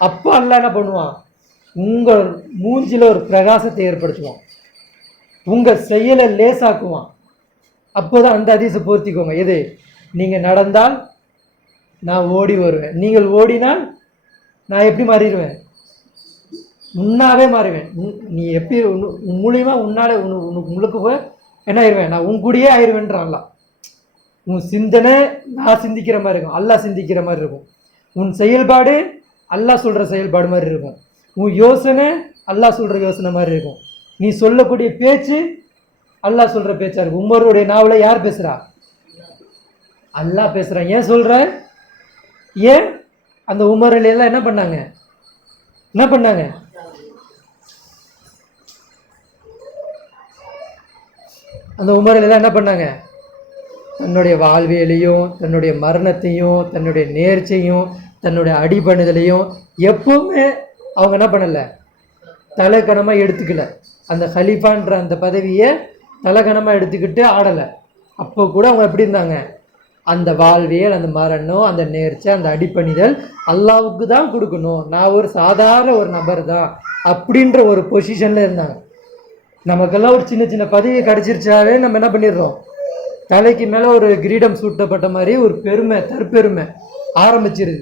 அப்போ அல்லாஹ் என்ன பண்ணுவான், உங்கள் மூஞ்சில் ஒரு பிரகாசத்தை ஏற்படுத்துவான், உங்கள் செயலை லேசாக்குவான். அப்போ தான் அந்த ஹதீஸை பொருத்திக்கோங்க. எது, நீங்கள் நடந்தால் நான் ஓடி வருவேன், நீங்கள் ஓடினால் நான் எப்படி மாறிடுவேன், உன்னாவே மாறுவேன். நீ எப்படி மூலியமா உன்னாலே உங்களுக்கு போய் என்ன ஆயிடுவேன், நான் உன் கூடயே ஆயிடுவேன்றான்ல. உன் சிந்தனை நான் சிந்திக்கிற மாதிரி இருக்கும், அல்லாஹ் சிந்திக்கிற மாதிரி இருக்கும். உன் செயல்பாடு அல்லாஹ் சொல்கிற செயல்பாடு மாதிரி இருக்கும். உன் யோசனை அல்லாஹ் சொல்கிற யோசனை மாதிரி இருக்கும். நீ சொல்லக்கூடிய பேச்சு அல்லாஹ் சொல்கிற பேச்சா இருக்கும். உமருடைய நாவலை யார் பேசுகிறா, அல்லாஹ் பேசுகிறான். ஏன் சொல்கிற, ஏன் அந்த உமரில் எல்லாம் என்ன பண்ணாங்க, அந்த உமரில் எல்லாம் என்ன பண்ணாங்க, தன்னுடைய வாழ்வியலையும், தன்னுடைய மரணத்தையும், தன்னுடைய நேர்ச்சையும், தன்னுடைய அடிபணிதலையும் எப்பவுமே அவங்க என்ன பண்ணலை, தலைக்கணமாக எடுத்துக்கல. அந்த ஹலீஃபான்ற அந்த பதவியை தலைக்கணமாக எடுத்துக்கிட்டு ஆடலை. அப்போ கூட அவங்க எப்படி இருந்தாங்க, அந்த வாழ்வியல், அந்த மரணம், அந்த நேர்ச்சை, அந்த அடிப்பணிதல் அல்லாஹ்வுக்கு தான் கொடுக்கணும், நான் ஒரு சாதாரண ஒரு நபர் தான் அப்படின்ற ஒரு பொசிஷனில் இருந்தாங்க. நமக்கெல்லாம் ஒரு சின்ன சின்ன பதவி கிடச்சிருச்சாவே நம்ம என்ன பண்ணிடுறோம், தலைக்கு மேலே ஒரு கிரீடம் சூட்டப்பட்ட மாதிரி ஒரு பெருமை, தற்பெருமை ஆரம்பிச்சிருது.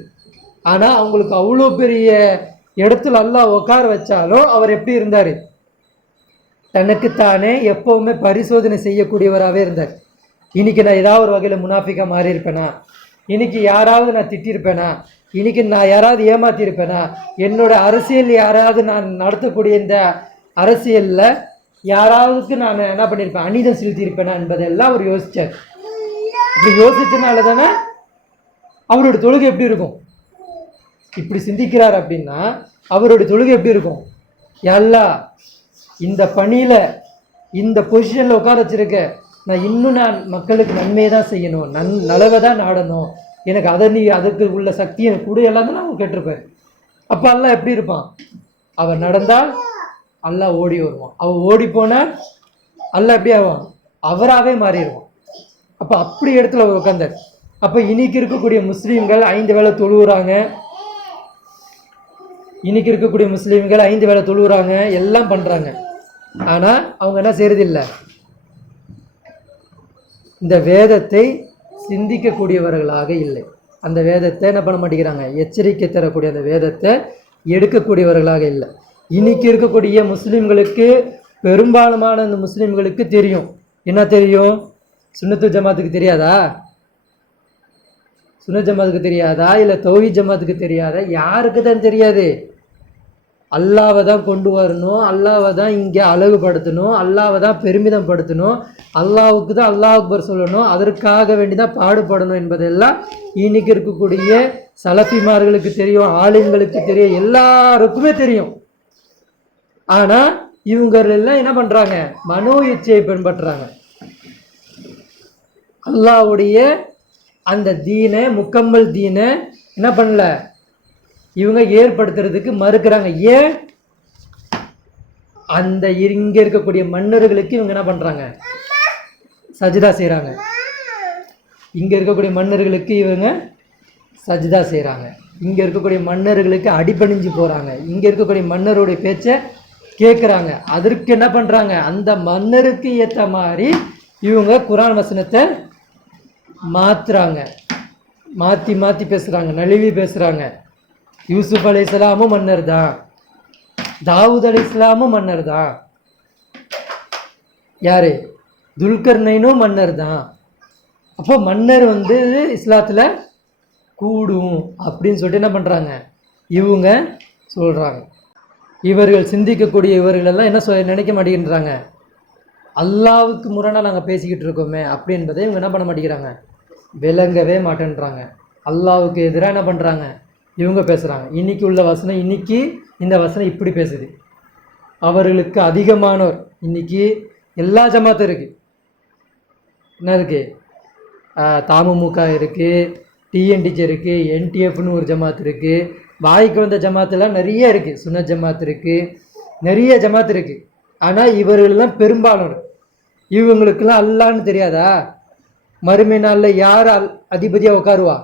ஆனால் அவங்களுக்கு அவ்வளோ பெரிய இடத்துல அல்லாஹ் உட்கார வச்சாலும் அவர் எப்படி இருந்தார்? தனக்குத்தானே எப்பவுமே பரிசோதனை செய்யக்கூடியவராகவே இருந்தார். இன்னைக்கு நான் ஏதாவது ஒரு வகையில் முனாஃபிக்கா மாறி இருப்பேனா? இன்னைக்கு யாராவது நான் திட்டிருப்பேனா? இன்னைக்கு நான் யாராவது ஏமாத்திருப்பேனா? என்னோட அரசியல் யாராவது நான் நடத்தக்கூடிய இந்த அரசியலில் யாராவதுக்கு நான் என்ன பண்ணியிருப்பேன், அநீதம் செலுத்தியிருப்பேனா என்பதெல்லாம் அவர் யோசித்தார். இப்படி யோசிச்சனால தானே அவரோட தொழுகை எப்படி இருக்கும்? இப்படி சிந்திக்கிறார் அப்படின்னா அவருடைய தொழுகை எப்படி இருக்கும்? எல்லாம் இந்த பணியில் இந்த பொசிஷனில் உட்கார வச்சிருக்க, நான் மக்களுக்கு நன்மையை தான் செய்யணும், நலவை தான் நாடணும், எனக்கு அதுக்கு உள்ள சக்தி எனக்கு கூட எல்லாம் தான் நான் கேட்டிருப்பேன். அப்போ அல்லாஹ் எப்படி இருப்பான்? அவர் நடந்தால் அல்லாஹ் ஓடி வருவான், அவர் ஓடி போனால் அல்லாஹ் எப்படி ஆவான்? அவராகவே மாறிடுவான். அப்போ அப்படி இடத்துல அவர் உட்காந்தார். அப்போ இன்னைக்கு இருக்கக்கூடிய முஸ்லீம்கள் 5 வேளை தொழுவுறாங்க, இன்னைக்கு இருக்கக்கூடிய முஸ்லீம்கள் 5 வேளை தொழுவுறாங்க, எல்லாம் பண்ணுறாங்க. ஆனால் அவங்க என்ன செய்யறதில்லை, இந்த வேதத்தை சிந்திக்கக்கூடியவர்களாக இல்லை. அந்த வேதத்தை என்ன பண்ண மாட்டேங்கிறாங்க, எச்சரிக்கை தரக்கூடிய அந்த வேதத்தை எடுக்கக்கூடியவர்களாக இல்லை. இன்னைக்கு இருக்கக்கூடிய முஸ்லீம்களுக்கு, பெரும்பாலுமான அந்த முஸ்லீம்களுக்கு தெரியும். என்ன தெரியும்? சுன்னத்து ஜமாத்துக்கு தெரியாதா? சுன்னத் ஜமாத்துக்கு தெரியாதா? இல்லை தௌஹீத் ஜமாத்துக்கு தெரியாதா? யாருக்கு தான் தெரியாது? அல்லாவை தான் கொண்டு வரணும், அல்லாவை தான் இங்கே அழகுபடுத்தணும், அல்லாவை தான் பெருமிதம் படுத்தணும், அல்லாவுக்கு தான் அல்லாஹ் அக்பர் சொல்லணும், அதற்காக வேண்டி தான் பாடுபடணும் என்பதெல்லாம் இன்னைக்கு இருக்கக்கூடிய சலஃபிமார்களுக்கு தெரியும், ஆலிம்களுக்கு தெரியும், எல்லாருக்குமே தெரியும். ஆனால் இவங்களெல்லாம் என்ன பண்ணுறாங்க? மனோ இச்சையை பின்பற்றுறாங்க. அல்லாஹ்வுடைய அந்த தீனை, முக்கம்மல் தீனை என்ன பண்ணல, இவங்க ஏற்படுத்துறதுக்கு மறுக்கிறாங்க. ஏன்? அந்த இங்கே இருக்கக்கூடிய மன்னர்களுக்கு இவங்க என்ன பண்ணுறாங்க? சஜிதா செய்கிறாங்க. இங்கே இருக்கக்கூடிய மன்னர்களுக்கு இவங்க சஜிதா செய்கிறாங்க. இங்கே இருக்கக்கூடிய மன்னர்களுக்கு அடிபணிஞ்சு போகிறாங்க. இங்கே இருக்கக்கூடிய மன்னருடைய பேச்சை கேட்குறாங்க. அதற்கு என்ன பண்ணுறாங்க? அந்த மன்னருக்கு ஏற்ற மாதிரி இவங்க குர்ஆன் வசனத்தை மாற்றுறாங்க, மாற்றி மாற்றி பேசுகிறாங்க, நழுவி பேசுகிறாங்க. யூசுப் அலைஹிஸ்ஸலாமும் மன்னர் தான், தாவூத் அலைஹிஸ்ஸலாமும் மன்னர் தான், யாரு துல்கர்னைனும் மன்னர் தான். அப்போ மன்னர் இஸ்லாத்தில் கூடும் அப்படின்னு சொல்லிட்டு என்ன பண்ணுறாங்க? இவங்க சொல்கிறாங்க. இவர்கள் சிந்திக்கக்கூடிய இவர்களெல்லாம் என்ன நினைக்க மாட்டேங்கிறாங்க? அல்லாவுக்கு முரணாக நாங்கள் பேசிக்கிட்டு இருக்கோமே அப்படி என்பதை இவங்க என்ன பண்ண மாட்டேங்கிறாங்க, விளங்கவே மாட்டேன்றாங்க. அல்லாவுக்கு எதிராக என்ன பண்ணுறாங்க? இவங்க பேசுகிறாங்க. இன்னைக்கு உள்ள வசனம், இன்னைக்கு இந்த வசனம் இப்படி பேசுது. அவர்களுக்கு அதிகமானோர் இன்னைக்கு எல்லா ஜமாத்தும் இருக்குது. என்ன இருக்குது? தமுமுக இருக்குது, டிஎன்டிஜே இருக்குது, என்டிஎஃப்னு ஒரு ஜமாத் இருக்குது, வாய்க்கு வந்த ஜமாத்தெல்லாம் நிறைய இருக்குது, சுன்னத் ஜமாத் இருக்குது, நிறைய ஜமாத் இருக்குது. ஆனால் இவர்களெல்லாம் பெரும்பாலும் இவங்களுக்கெல்லாம் அல்லான்னு தெரியாதா? மறுமை நாளில் யார் அதிபதியாக உட்காருவா,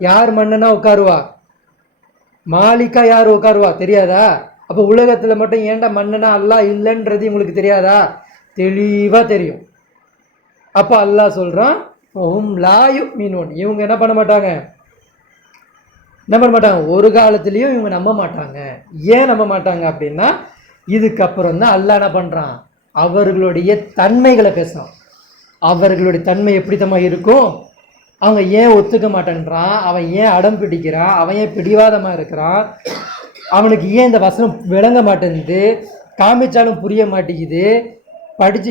யார் மன்னனா உட்காருவா, மாலிக்கா யார் உட்காருவா தெரியாதா? அப்போ உலகத்தில் மட்டும் ஏன்டா மன்னனா அல்லாஹ் இல்லைன்றது இவங்களுக்கு தெரியாதா? தெளிவாக தெரியும். அப்போ அல்லாஹ் சொல்கிறான், லாயு மீனோன், இவங்க என்ன பண்ண மாட்டாங்க, ஒரு காலத்துலேயும் இவங்க நம்ப மாட்டாங்க. ஏன் நம்ப மாட்டாங்க அப்படின்னா, இதுக்கப்புறம் தான் அல்லாஹ் என்ன பண்ணுறான், அவர்களுடைய தன்மைகளை பேசுகிறான். அவர்களுடைய தன்மை எப்படித்தமா இருக்கும், அவங்க ஏன் ஒத்துக்க மாட்டேன்றான், அவன் ஏன் அடம் பிடிக்கிறான், அவன் ஏன் பிடிவாதமாக இருக்கிறான், அவனுக்கு ஏன் இந்த வசனம் விளங்க மாட்டேங்குது, காமிச்சாலும் புரிய மாட்டேங்குது, படித்து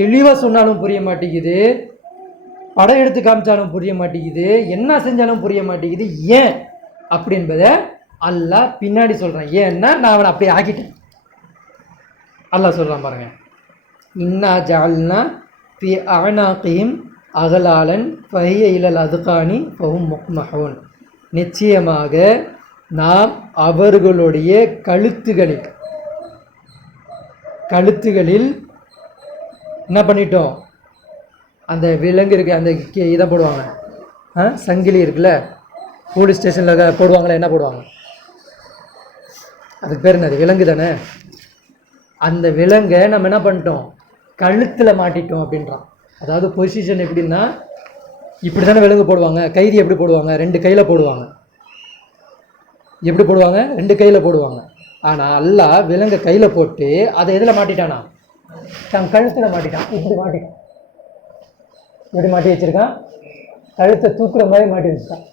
தெளிவாக சொன்னாலும் புரிய மாட்டேங்குது, படம் எடுத்து காமிச்சாலும் புரிய மாட்டேங்குது, என்ன செஞ்சாலும் புரிய மாட்டேங்குது. ஏன் அப்படி என்பதை அல்லாஹ் பின்னாடி சொல்கிறான். ஏன்னா நான் அவனை அப்படியே ஆக்கிட்டேன். அல்லாஹ் சொல்கிறான் பாருங்க, இன்னா ஜஅல்னா ஃபி அஅனாகிஹிம் அகலாலன் ஃபஹிய இலல் அதுகானி ஃபஹும் முக்மஹூன், நிச்சயமாக நாம் அவர்களுடைய கழுத்துகளில் என்ன பண்ணிட்டோம், அந்த விலங்கு இருக்குது, அந்த இதை போடுவாங்க, சங்கிலி இருக்குல்ல, போலீஸ் ஸ்டேஷனில் போடுவாங்களே, என்ன போடுவாங்க, அதுக்கு பேர் என்னது, விலங்கு தானே. அந்த விலங்கை நம்ம என்ன பண்ணிட்டோம், கழுத்தில் மாட்டிட்டோம் அப்படின்றான். அதாவது பொசிஷன் எப்படின்னா, இப்படி தானே விலங்கு போடுவாங்க, கைதி எப்படி போடுவாங்க, 2 கையில் போடுவாங்க. எப்படி போடுவாங்க? 2 கையில் போடுவாங்க. ஆனால் அல்லாஹ் விலங்கை கையில் போட்டு அதை எதில் மாட்டிட்டானா? தன் கழுத்தில் மாட்டிட்டான். இப்படி மாட்டிட்டான். எப்படி மாட்டி வச்சிருக்கான்? கழுத்தை தூக்குற மாதிரி மாட்டி வச்சுட்டான்.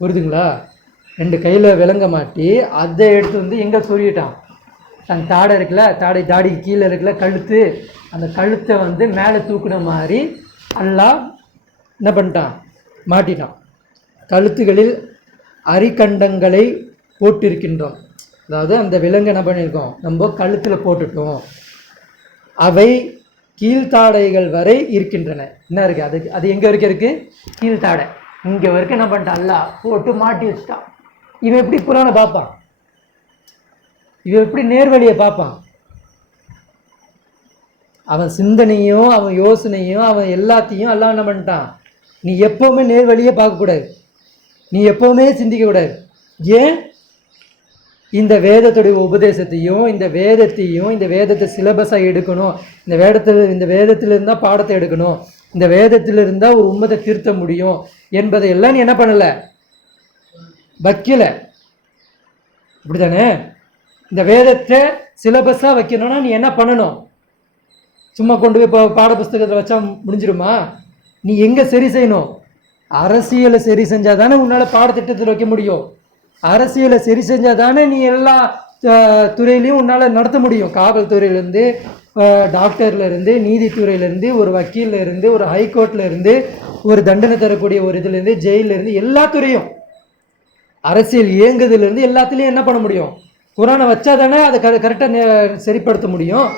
புரியுதுங்களா? 2 கையில் விலங்க மாட்டி அதை எடுத்து வந்து எங்கே சொருகிட்டான்? தன் தாடை இருக்குல்ல, தாடிக்கு கீழே இருக்குல்ல கழுத்து, அந்த கழுத்தை வந்து மேலே தூக்குன மாதிரி அல்லாஹ் என்ன பண்ணிட்டான்? மாட்டிட்டான். கழுத்துகளில் அரிக்கண்டங்களை போட்டிருக்கின்றோம். அதாவது அந்த விலங்கு என்ன பண்ணியிருக்கோம்? நம்ம கழுத்தில் போட்டுட்டோம். அவை கீழ்த்தாடைகள் வரை இருக்கின்றன. என்ன இருக்குது? அது எங்கே வரைக்கும் இருக்குது? கீழ்த்தாடை இங்கே வரைக்கும் என்ன பண்ணிட்டான்? அல்லாஹ் போட்டு மாட்டி வச்சுட்டான். இவன் எப்படி குரானை பார்ப்பான்? இவன் எப்படி நேர்வழியை பார்ப்பான்? அவன் சிந்தனையும் அவன் யோசனையும் அவன் எல்லாத்தையும் அல்லாஹ் என்ன பண்ணிட்டான்? நீ எப்போவுமே நேர்வழியே பார்க்கக்கூடாது, நீ எப்போவுமே சிந்திக்கக்கூடாது. ஏன்? இந்த வேதத்துடைய உபதேசத்தையும் இந்த வேதத்தை சிலபஸாக எடுக்கணும், இந்த வேதத்தில் இருந்தால் பாடத்தை எடுக்கணும், இந்த வேதத்தில் இருந்தால் ஒரு உம்மத்தை திருத்த முடியும் என்பதையெல்லாம் நீ என்ன பண்ணலை? வைக்கல. இப்படி தானே? இந்த வேதத்தை சிலபஸாக வைக்கணும்னா நீ என்ன பண்ணணும்? சும்மா கொண்டு போய் இப்போ பாட புஸ்தகத்தில் வச்சா முடிஞ்சிடுமா? நீ எங்கே சரி செய்யணும்? அரசியலை சரி செஞ்சால் தானே உன்னால் பாடத்திட்டத்தில் வைக்க முடியும். அரசியலை சரி செஞ்சால் தானே நீ எல்லா துறையிலையும் உன்னால் நடத்த முடியும். காவல்துறையிலேருந்து, டாக்டர்லேருந்து, நீதித்துறையிலேருந்து, ஒரு வக்கீல்லேருந்து, ஒரு ஹைகோர்ட்லேருந்து, ஒரு தண்டனை தரக்கூடிய ஒரு இதுலேருந்து, ஜெயிலேருந்து, எல்லா துறையும் அரசியல் இயங்குதுலேருந்து எல்லாத்துலேயும் என்ன பண்ண முடியும்? குரானை வச்சா தானே அதை கரெக்டாக சரிப்படுத்த முடியும்.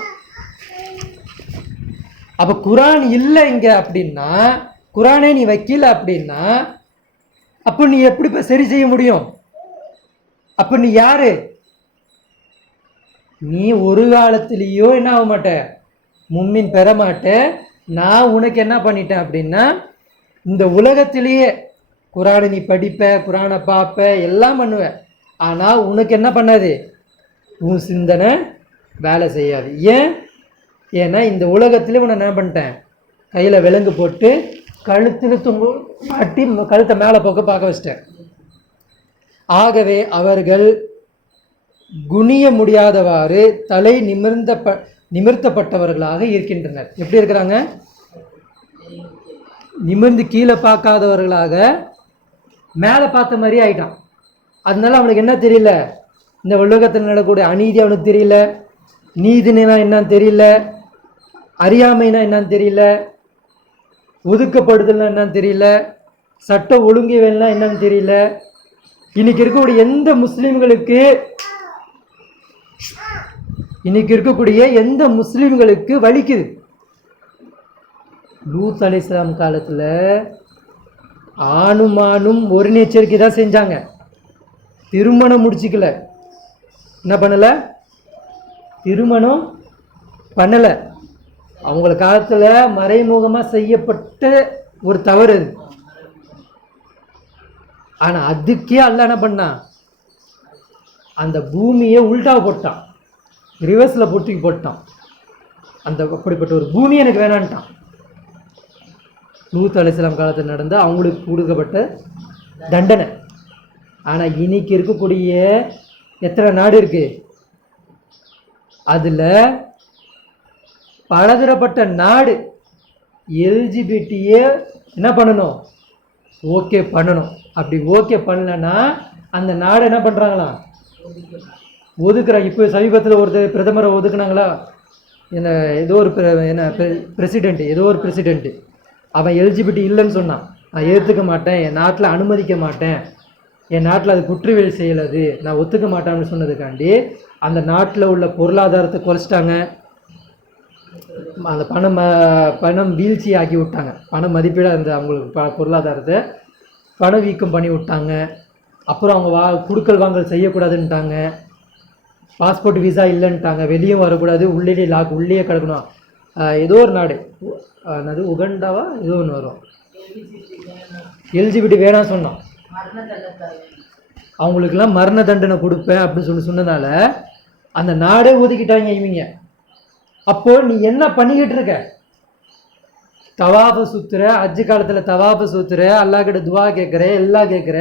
அப்போ குரான் இல்லை இங்கே அப்படின்னா, குரானே நீ வைக்கல அப்படின்னா, அப்போ நீ எப்படி இப்போ சரி செய்ய முடியும்? அப்போ நீ யாரு? நீ ஒரு காலத்திலேயோ என்ன ஆக மாட்ட? மும்மின் பெற மாட்ட. நான் உனக்கு என்ன பண்ணிட்டேன் அப்படின்னா, இந்த உலகத்திலேயே குரானை நீ படிப்ப, குரானை பார்ப்ப, எல்லாம் பண்ணுவ. ஆனால் உனக்கு என்ன பண்ணாது? உன் சிந்தனை வேலை செய்யாது. ஏன்? ஏன்னா இந்த உலகத்திலே உன்னை என்ன பண்ணிட்டேன்? கையில் விலங்கு போட்டு கழுத்தில் மாட்டி கழுத்தை மேலே போக்க பார்க்க வச்சிட்டேன். ஆகவே அவர்கள் குனிய முடியாதவாறு தலை நிமிர்த்தப்பட்டவர்களாக இருக்கின்றனர். எப்படி இருக்கிறாங்க? நிமிர்ந்து கீழே பார்க்காதவர்களாக மேலே பார்த்த மாதிரி ஆயிட்டான். அதனால அவனுக்கு என்ன தெரியல? இந்த உலகத்தில் நடக்கக்கூடிய அநீதி அவனுக்கு தெரியல, நீதினா என்னன்னு தெரியல, அறியாமைனா என்னன்னு தெரியல, ஒதுக்கப்படுதல்னா என்னன்னு தெரியல, சட்ட ஒழுங்குகள்னா என்னன்னு தெரியல. இன்னைக்கு இருக்கக்கூடிய எந்த முஸ்லீம்களுக்கு வலிக்குது? லூத் அலைஹிஸ்ஸலாம் காலத்தில் ஆணும் ஒரு எச்சரிக்கை தான் செஞ்சாங்க. திருமணம் முடிச்சிக்கல. என்ன பண்ணலை? திருமணம் பண்ணலை. அவங்கள காலத்தில் மறைமுகமாக செய்யப்பட்ட ஒரு தவறு அது. ஆனால் அதுக்கே அல்லாஹ் என்ன பண்ணான்? அந்த பூமியை உல்டா போட்டான், ரிவர்ஸில் போட்டான். அந்த அப்படிப்பட்ட ஒரு பூமி எனக்கு வேணான்ட்டான். லூத் அலைஹிஸ்ஸலாம் காலத்தில் நடந்த அவங்களுக்கு கொடுக்கப்பட்ட தண்டனை. ஆனால் இன்னைக்கு இருக்கக்கூடிய எத்தனை நாடு இருக்கு? அதில் பலதரப்பட்ட நாடு எல்ஜிபிடியை என்ன பண்ணணும்? ஓகே பண்ணணும். அப்படி ஓகே பண்ணலன்னா அந்த நாடு என்ன பண்ணுறாங்களாம்? ஒதுக்குறாங்க. இப்போ சமீபத்தில் ஒருத்தர் பிரதமரை ஒதுக்குனாங்களா? என்ன ஏதோ ஒரு பிரசிடெண்ட்டு அவன் எல்ஜிபிடி இல்லைன்னு சொன்னான். நான் ஏற்றுக்க மாட்டேன், என் நாட்டில் அனுமதிக்க மாட்டேன், என் நாட்டில் அது குற்றவியல் செய்யலது, நான் ஒத்துக்க மாட்டேன்னு சொன்னதுக்காண்டி அந்த நாட்டில் உள்ள பொருளாதாரத்தை குறைச்சிட்டாங்க. அந்த பணம் வீழ்ச்சி ஆக்கி விட்டாங்க. பண மதிப்பீடாக இருந்த அவங்களுக்கு பொருளாதாரத்தை பணவீக்கம் பண்ணி விட்டாங்க. அப்புறம் அவங்க குடுக்கல் வாங்கல் செய்யக்கூடாதுன்ட்டாங்க. Passport visa இல்லைன்ட்டாங்க. வெளியே வரக்கூடாது, உள்ளே கிடக்கணும். ஏதோ ஒரு நாடு, அது உகண்டாவா ஏதோ ஒன்று வரும், எல்ஜிபிடி வேணாம் சொன்னோம். அவங்களுக்கெல்லாம் மரண தண்டனை கொடுப்பேன் அப்படின்னு சொன்னதால அந்த நாடே ஒதுக்கிட்டாங்க இவங்க. அப்போ நீ என்ன பண்ணிக்கிட்டு இருக்க? தவாப சுத்துற, அஜ்ஜு காலத்தில் தவாப சுத்துற, அல்லாஹ் கிட்ட துவா கேட்குற, எல்லாம் கேட்குற.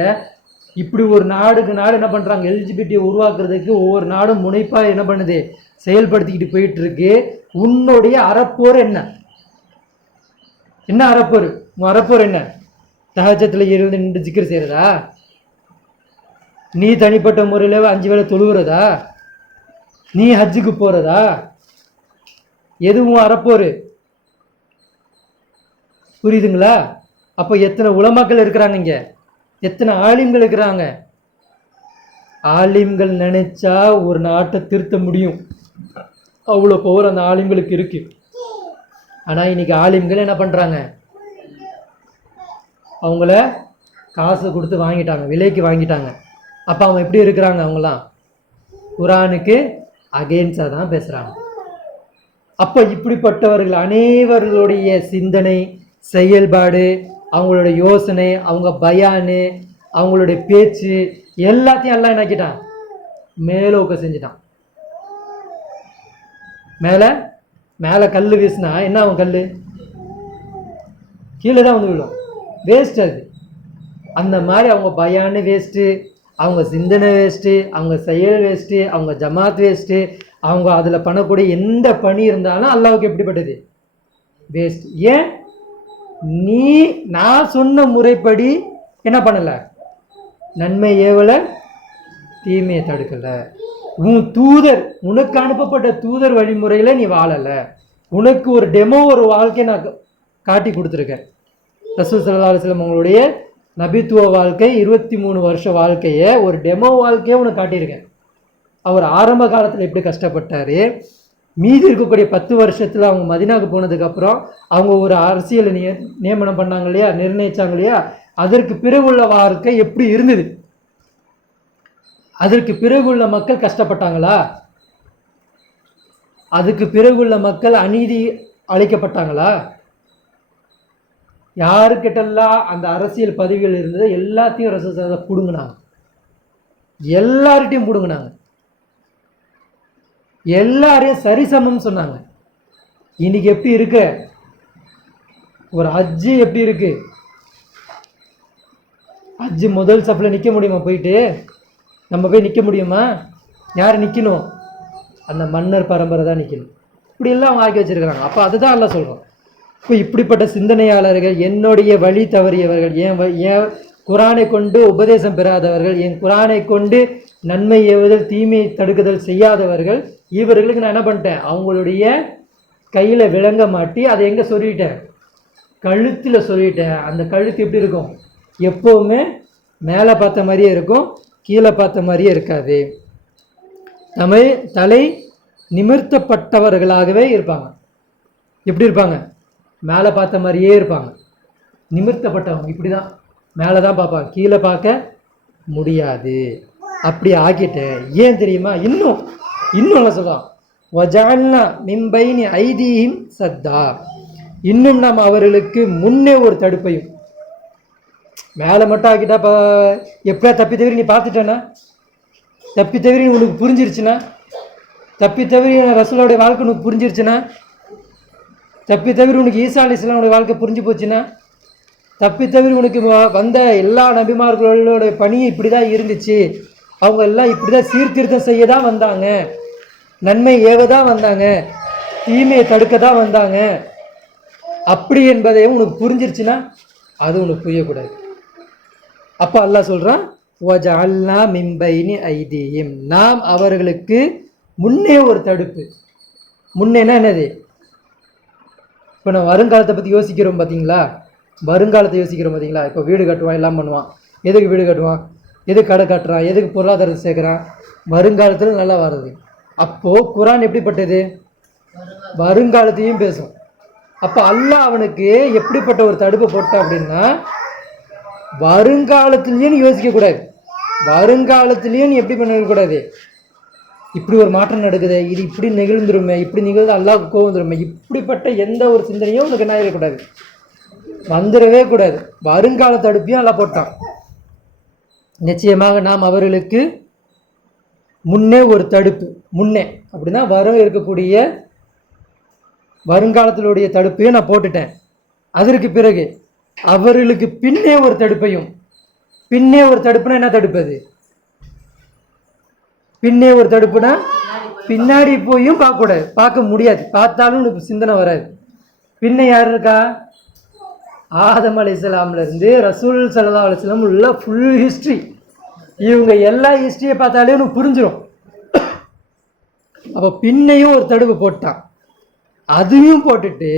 இப்படி ஒரு நாடுக்கு நாடு என்ன பண்ணுறாங்க, எல்ஜிபிடியை உருவாக்குறதுக்கு ஒவ்வொரு நாடும் முனைப்பாக என்ன பண்ணுது, செயல்படுத்திக்கிட்டு போயிட்டு இருக்கு. உன்னுடைய அறப்போர் என்ன? என்ன அறப்போர்? உன் அறப்போர் என்ன? தஹஜ்ஜத்தில் இருந்து நின்று ஜிக்ர் செய்கிறதா? நீ தனிப்பட்ட முறையில் 5 வேளை தொழுகிறதா? நீ ஹஜ்ஜுக்கு போகிறதா? எதுவும் அறப்போர்? புரியுதுங்களா? அப்போ எத்தனை உலமாக்கள் இருக்கிறாங்க இங்கே, எத்தனை ஆலிம்கள் இருக்கிறாங்க. ஆலிம்கள் நினைச்சா ஒரு நாட்டை திருத்த முடியும், அவ்வளோ பவர் அந்த ஆலிம்களுக்கு இருக்கு. ஆனால் இன்னைக்கு ஆலிம்கள் என்ன பண்ணுறாங்க, அவங்கள காசு கொடுத்து வாங்கிட்டாங்க, விலைக்கு வாங்கிட்டாங்க. அப்போ அவங்க எப்படி இருக்கிறாங்க, அவங்களாம் குரானுக்கு அகெயின்ஸ்டாக தான் பேசுகிறாங்க. அப்போ இப்படிப்பட்டவர்கள் அனைவர்களுடைய சிந்தனை, செயல்பாடு, அவங்களோட யோசனை, அவங்க பயானு, அவங்களுடைய பேச்சு எல்லாத்தையும் எல்லாம் என்னாக்கிட்டான், மேலோக்க செஞ்சுட்டான். மேலே மேலே கல் வீசினா என்ன ஆகும், கல் கீழே தான் வந்து விழும், வேஸ்ட் அது. அந்த மாதிரி அவங்க பயானு வேஸ்ட்டு, அவங்க சிந்தனை வேஸ்ட்டு, அவங்க செயல் வேஸ்ட்டு, அவங்க ஜமாத் வேஸ்ட்டு, அவங்க அதில் பண்ணக்கூடிய எந்த பணி இருந்தாலும் அல்லாவுக்கு எப்படிப்பட்டது, வேஸ்ட். ஏன் நீ நான் சொன்ன முறைப்படி என்ன பண்ணலை, நன்மை ஏவலை, தீமையை தடுக்கலை. உன் தூதர், உனக்கு அனுப்பப்பட்ட தூதர் வழிமுறையில் நீ வாழலை. உனக்கு ஒரு டெமோ, ஒரு வாழ்க்கையை நான் காட்டி கொடுத்துருக்கேன். ரசூல் ஸல்லல்லாஹு அலைஹி வஸல்லம் அவங்களுடைய நபித்துவ வாழ்க்கை 23 வருஷ வாழ்க்கையை, ஒரு டெமோ வாழ்க்கையை உனக்கு காட்டியிருக்கேன். அவர் ஆரம்ப காலத்தில் எப்படி கஷ்டப்பட்டார், மீதி இருக்கக்கூடிய 10 வருஷத்தில் அவங்க மதினாவுக்கு போனதுக்கப்புறம் அவங்க ஒரு அரசியலை நியமனம் பண்ணாங்க இல்லையா, நிர்ணயிச்சாங்க இல்லையா, அதற்கு பிறகு உள்ள வாழ்க்கை எப்படி இருந்தது, அதற்கு பிறகு உள்ள மக்கள் கஷ்டப்பட்டாங்களா, அதுக்கு பிறகு உள்ள மக்கள் அநீதி அழைக்கப்பட்டாங்களா, யாருக்கிட்டெல்லாம் அந்த அரசியல் பதவிகள் இருந்தது எல்லாத்தையும் ரசூலுல்லாஹ் பிடுங்கினாங்க, எல்லார்கிட்டையும் பிடுங்கினாங்க, எல்லாரையும் சரிசமம் சொன்னாங்க. இன்னைக்கு எப்படி இருக்கு, ஒரு ஹஜ்ஜு எப்படி இருக்கு, ஹஜ்ஜு முதல் சஃப்ல நிற்க முடியுமா, போயிட்டு நம்ம போய் நிற்க முடியுமா, யார் நிற்கணும், அந்த மன்னர் பரம்பரை தான் நிற்கணும். இப்படியெல்லாம் அவங்க ஆக்கி வச்சிருக்கிறாங்க. அப்போ அதுதான் எல்லாம் சொல்கிறோம். இப்போ இப்படிப்பட்ட சிந்தனையாளர்கள், என்னுடைய வழி தவறியவர்கள், ஏன் குரானை கொண்டு உபதேசம் பெறாதவர்கள், என் குரானை கொண்டு நன்மை ஏவுதல் தீமையை தடுக்குதல் செய்யாதவர்கள், இவர்களுக்கு நான் என்ன பண்ணிட்டேன், அவங்களுடைய கையில் விளங்க மாட்டி அதை எங்கே சொல்லிட்டேன், கழுத்தில் சொல்லிட்டேன். அந்த கழுத்து எப்படி இருக்கும், எப்போவுமே மேலே பார்த்த மாதிரியே இருக்கும், கீழே பார்த்த மாதிரியே இருக்காது. தலை நிமிர்த்தப்பட்டவர்களாகவே இருப்பாங்க. எப்படி இருப்பாங்க, மேலே பார்த்த மாதிரியே இருப்பாங்க. நிமிர்த்தப்பட்டவங்க இப்படி தான் மேலே தான் பார்ப்பாங்க, கீழே பார்க்க முடியாது. அப்படி ஆக்கிட்டேன். ஏன் தெரியுமா, இன்னும் என்ன சொல்லலாம், வஜஅல்னா மின் பைனி ஐதீஹிம் சத்தா, இன்னும் நாம் அவர்களுக்கு முன்னே ஒரு தடுப்பையும். மேலே மட்டும் ஆக்கிட்டா எப்படியா தப்பி தவிர நீ பார்த்துட்டேன்னா, தப்பி தவிர உனக்கு புரிஞ்சிருச்சுன்னா, தப்பி தவிர ரசூலுடைய வாழ்க்கை உனக்கு புரிஞ்சிருச்சுன்னா, தப்பி தவிர உனக்கு ஈசா அலைஹிஸ்ஸலாமுடைய வாழ்க்கை புரிஞ்சு போச்சுன்னா, தப்பி தவிர உனக்கு வந்த எல்லா நபிமார்களோட பணி இப்படி தான் இருந்துச்சு, அவங்க எல்லாம் இப்படி தான் சீர்திருத்தம் செய்ய தான் வந்தாங்க, நன்மை ஏவ தான் வந்தாங்க, தீமையை தடுக்க தான் வந்தாங்க, அப்படி என்பதையும் உனக்கு புரிஞ்சிருச்சுன்னா அது உனக்கு புரியக்கூடாது. அப்போ அல்லாஹ் சொல்கிறான், வஜஅல்னா மின் பைனி ஐதீஹிம், நாம் அவர்களுக்கு முன்னே ஒரு தடுப்பு. முன்னேன்னா என்னது, இப்போ நான் வருங்காலத்தை பற்றி யோசிக்கிறோம் பார்த்தீங்களா, வருங்காலத்தை யோசிக்கிறோம் பார்த்தீங்களா. இப்போ வீடு கட்டுவான், எல்லாம் பண்ணுவான். எதுக்கு வீடு கட்டுவான், எதுக்கு கடை கட்டுறான், எதுக்கு பொருளாதாரத்தை சேர்க்குறான், வருங்காலத்தில் நல்லா வர்றது. அப்போது குரான் எப்படிப்பட்டது, வருங்காலத்தையும் பேசும். அப்போ அல்லாஹ் அவனுக்கு எப்படிப்பட்ட ஒரு தடுப்பை போட்டான் அப்படின்னா, வருங்காலத்திலையும் நீ யோசிக்கக்கூடாது, வருங்காலத்திலையும் நீ எப்படி பண்ணக்கூடாது, இப்படி ஒரு மாற்றம் நடக்குது, இது இப்படி நிகழ்ந்துருமே, இப்படி நிகழ்ந்து அல்லாஹ்வுக்கு கோவம் வந்துருமே, இப்படிப்பட்ட எந்த ஒரு சிந்தனையும் உனக்கு என்ன இருக்கக்கூடாது, வந்துடவே கூடாது. வருங்கால தடுப்பையும் அல்லாஹ் போட்டான். நிச்சயமாக நாம் அவர்களுக்கு முன்னே ஒரு தடுப்பு, முன்னே அப்படின்னா வரும் இருக்கக்கூடிய வருங்காலத்தினுடைய தடுப்பையும் நான் போட்டுட்டேன். அதற்கு பிறகு அவர்களுக்கு பின்னே ஒரு தடுப்பையும், பின்னே ஒரு தடுப்புனா என்ன தடுப்பு அது? பின்னே ஒரு தடுப்புனா பின்னாடி போயும் பார்க்கக்கூடாது, பார்க்க முடியாது, பார்த்தாலும் உனக்கு சிந்தனை வராது. பின்ன யார் இருக்கா? ஆதம் அலைஹிஸ்ஸலாம்ல இருந்து ரசூல் ஸல்லல்லாஹு அலைஹி வஸல்லம் உள்ள ஃபுல் ஹிஸ்ட்ரி. இவங்க எல்லா ஹிஸ்ட்ரியை பார்த்தாலே உனக்கு புரிஞ்சிடும். அப்போ பின்னையும் ஒரு தடுப்பு போட்டான், அதையும் போட்டுட்டு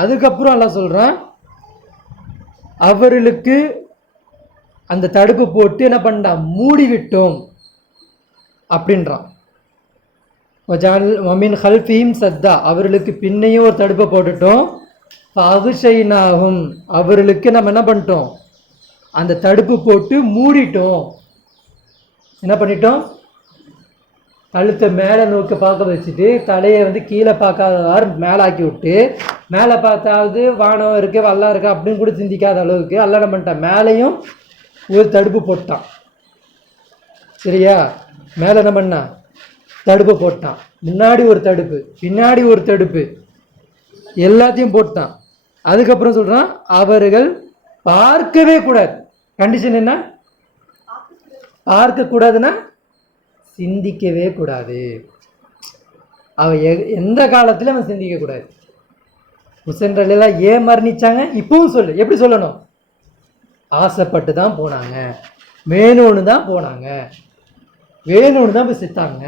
அதுக்கப்புறம் எல்லாம் சொல்கிறான், அவர்களுக்கு அந்த தடுப்பு போட்டு என்ன பண்ணான், மூடிவிட்டோம் அப்படின்றான். மமின் ஹல்ஃபிஹிம் சத்தா, அவர்களுக்கு பின்னையும் ஒரு தடுப்பை போட்டுட்டோம். ஃபஅக்ஷைனாஹும், அவர்களுக்கு நம்ம என்ன பண்ணிட்டோம், அந்த தடுப்பு போட்டு மூடிட்டோம். என்ன பண்ணிட்டோம், கழுத்தை மேலே நோக்க பார்க்க வச்சுட்டு தலையை வந்து கீழே பார்க்காதவாறு மேலே ஆக்கி விட்டு, மேலே பார்த்தாவது வானம் இருக்குது வல்லா இருக்குது அப்படின்னு கூட சிந்திக்காத அளவுக்கு அல்ல என்ன பண்ணிட்டான், மேலேயும் ஒரு தடுப்பு போட்டான். சரியா? மேலே என்ன பண்ணான், தடுப்பு போட்டான். முன்னாடி ஒரு தடுப்பு, பின்னாடி ஒரு தடுப்பு, எல்லாத்தையும் போட்டான். அதுக்கப்புறம் சொல்கிறான், அவர்கள் பார்க்கவே கூடாது. கண்டிஷன் என்ன? பார்க்கக்கூடாதுன்னா சிந்திக்கவே கூடாது. அவன் எந்த காலத்தில் அவன் சிந்திக்க கூடாது. ஹுசைன் ரலியல்லாஹு ஏன் மரணிச்சாங்க இப்பவும் சொல்லு, எப்படி சொல்லணும்? ஆசைப்பட்டு தான் போனாங்க, வேணும்னு தான் போனாங்க, வேணும்னு தான் போய் செத்தாங்க,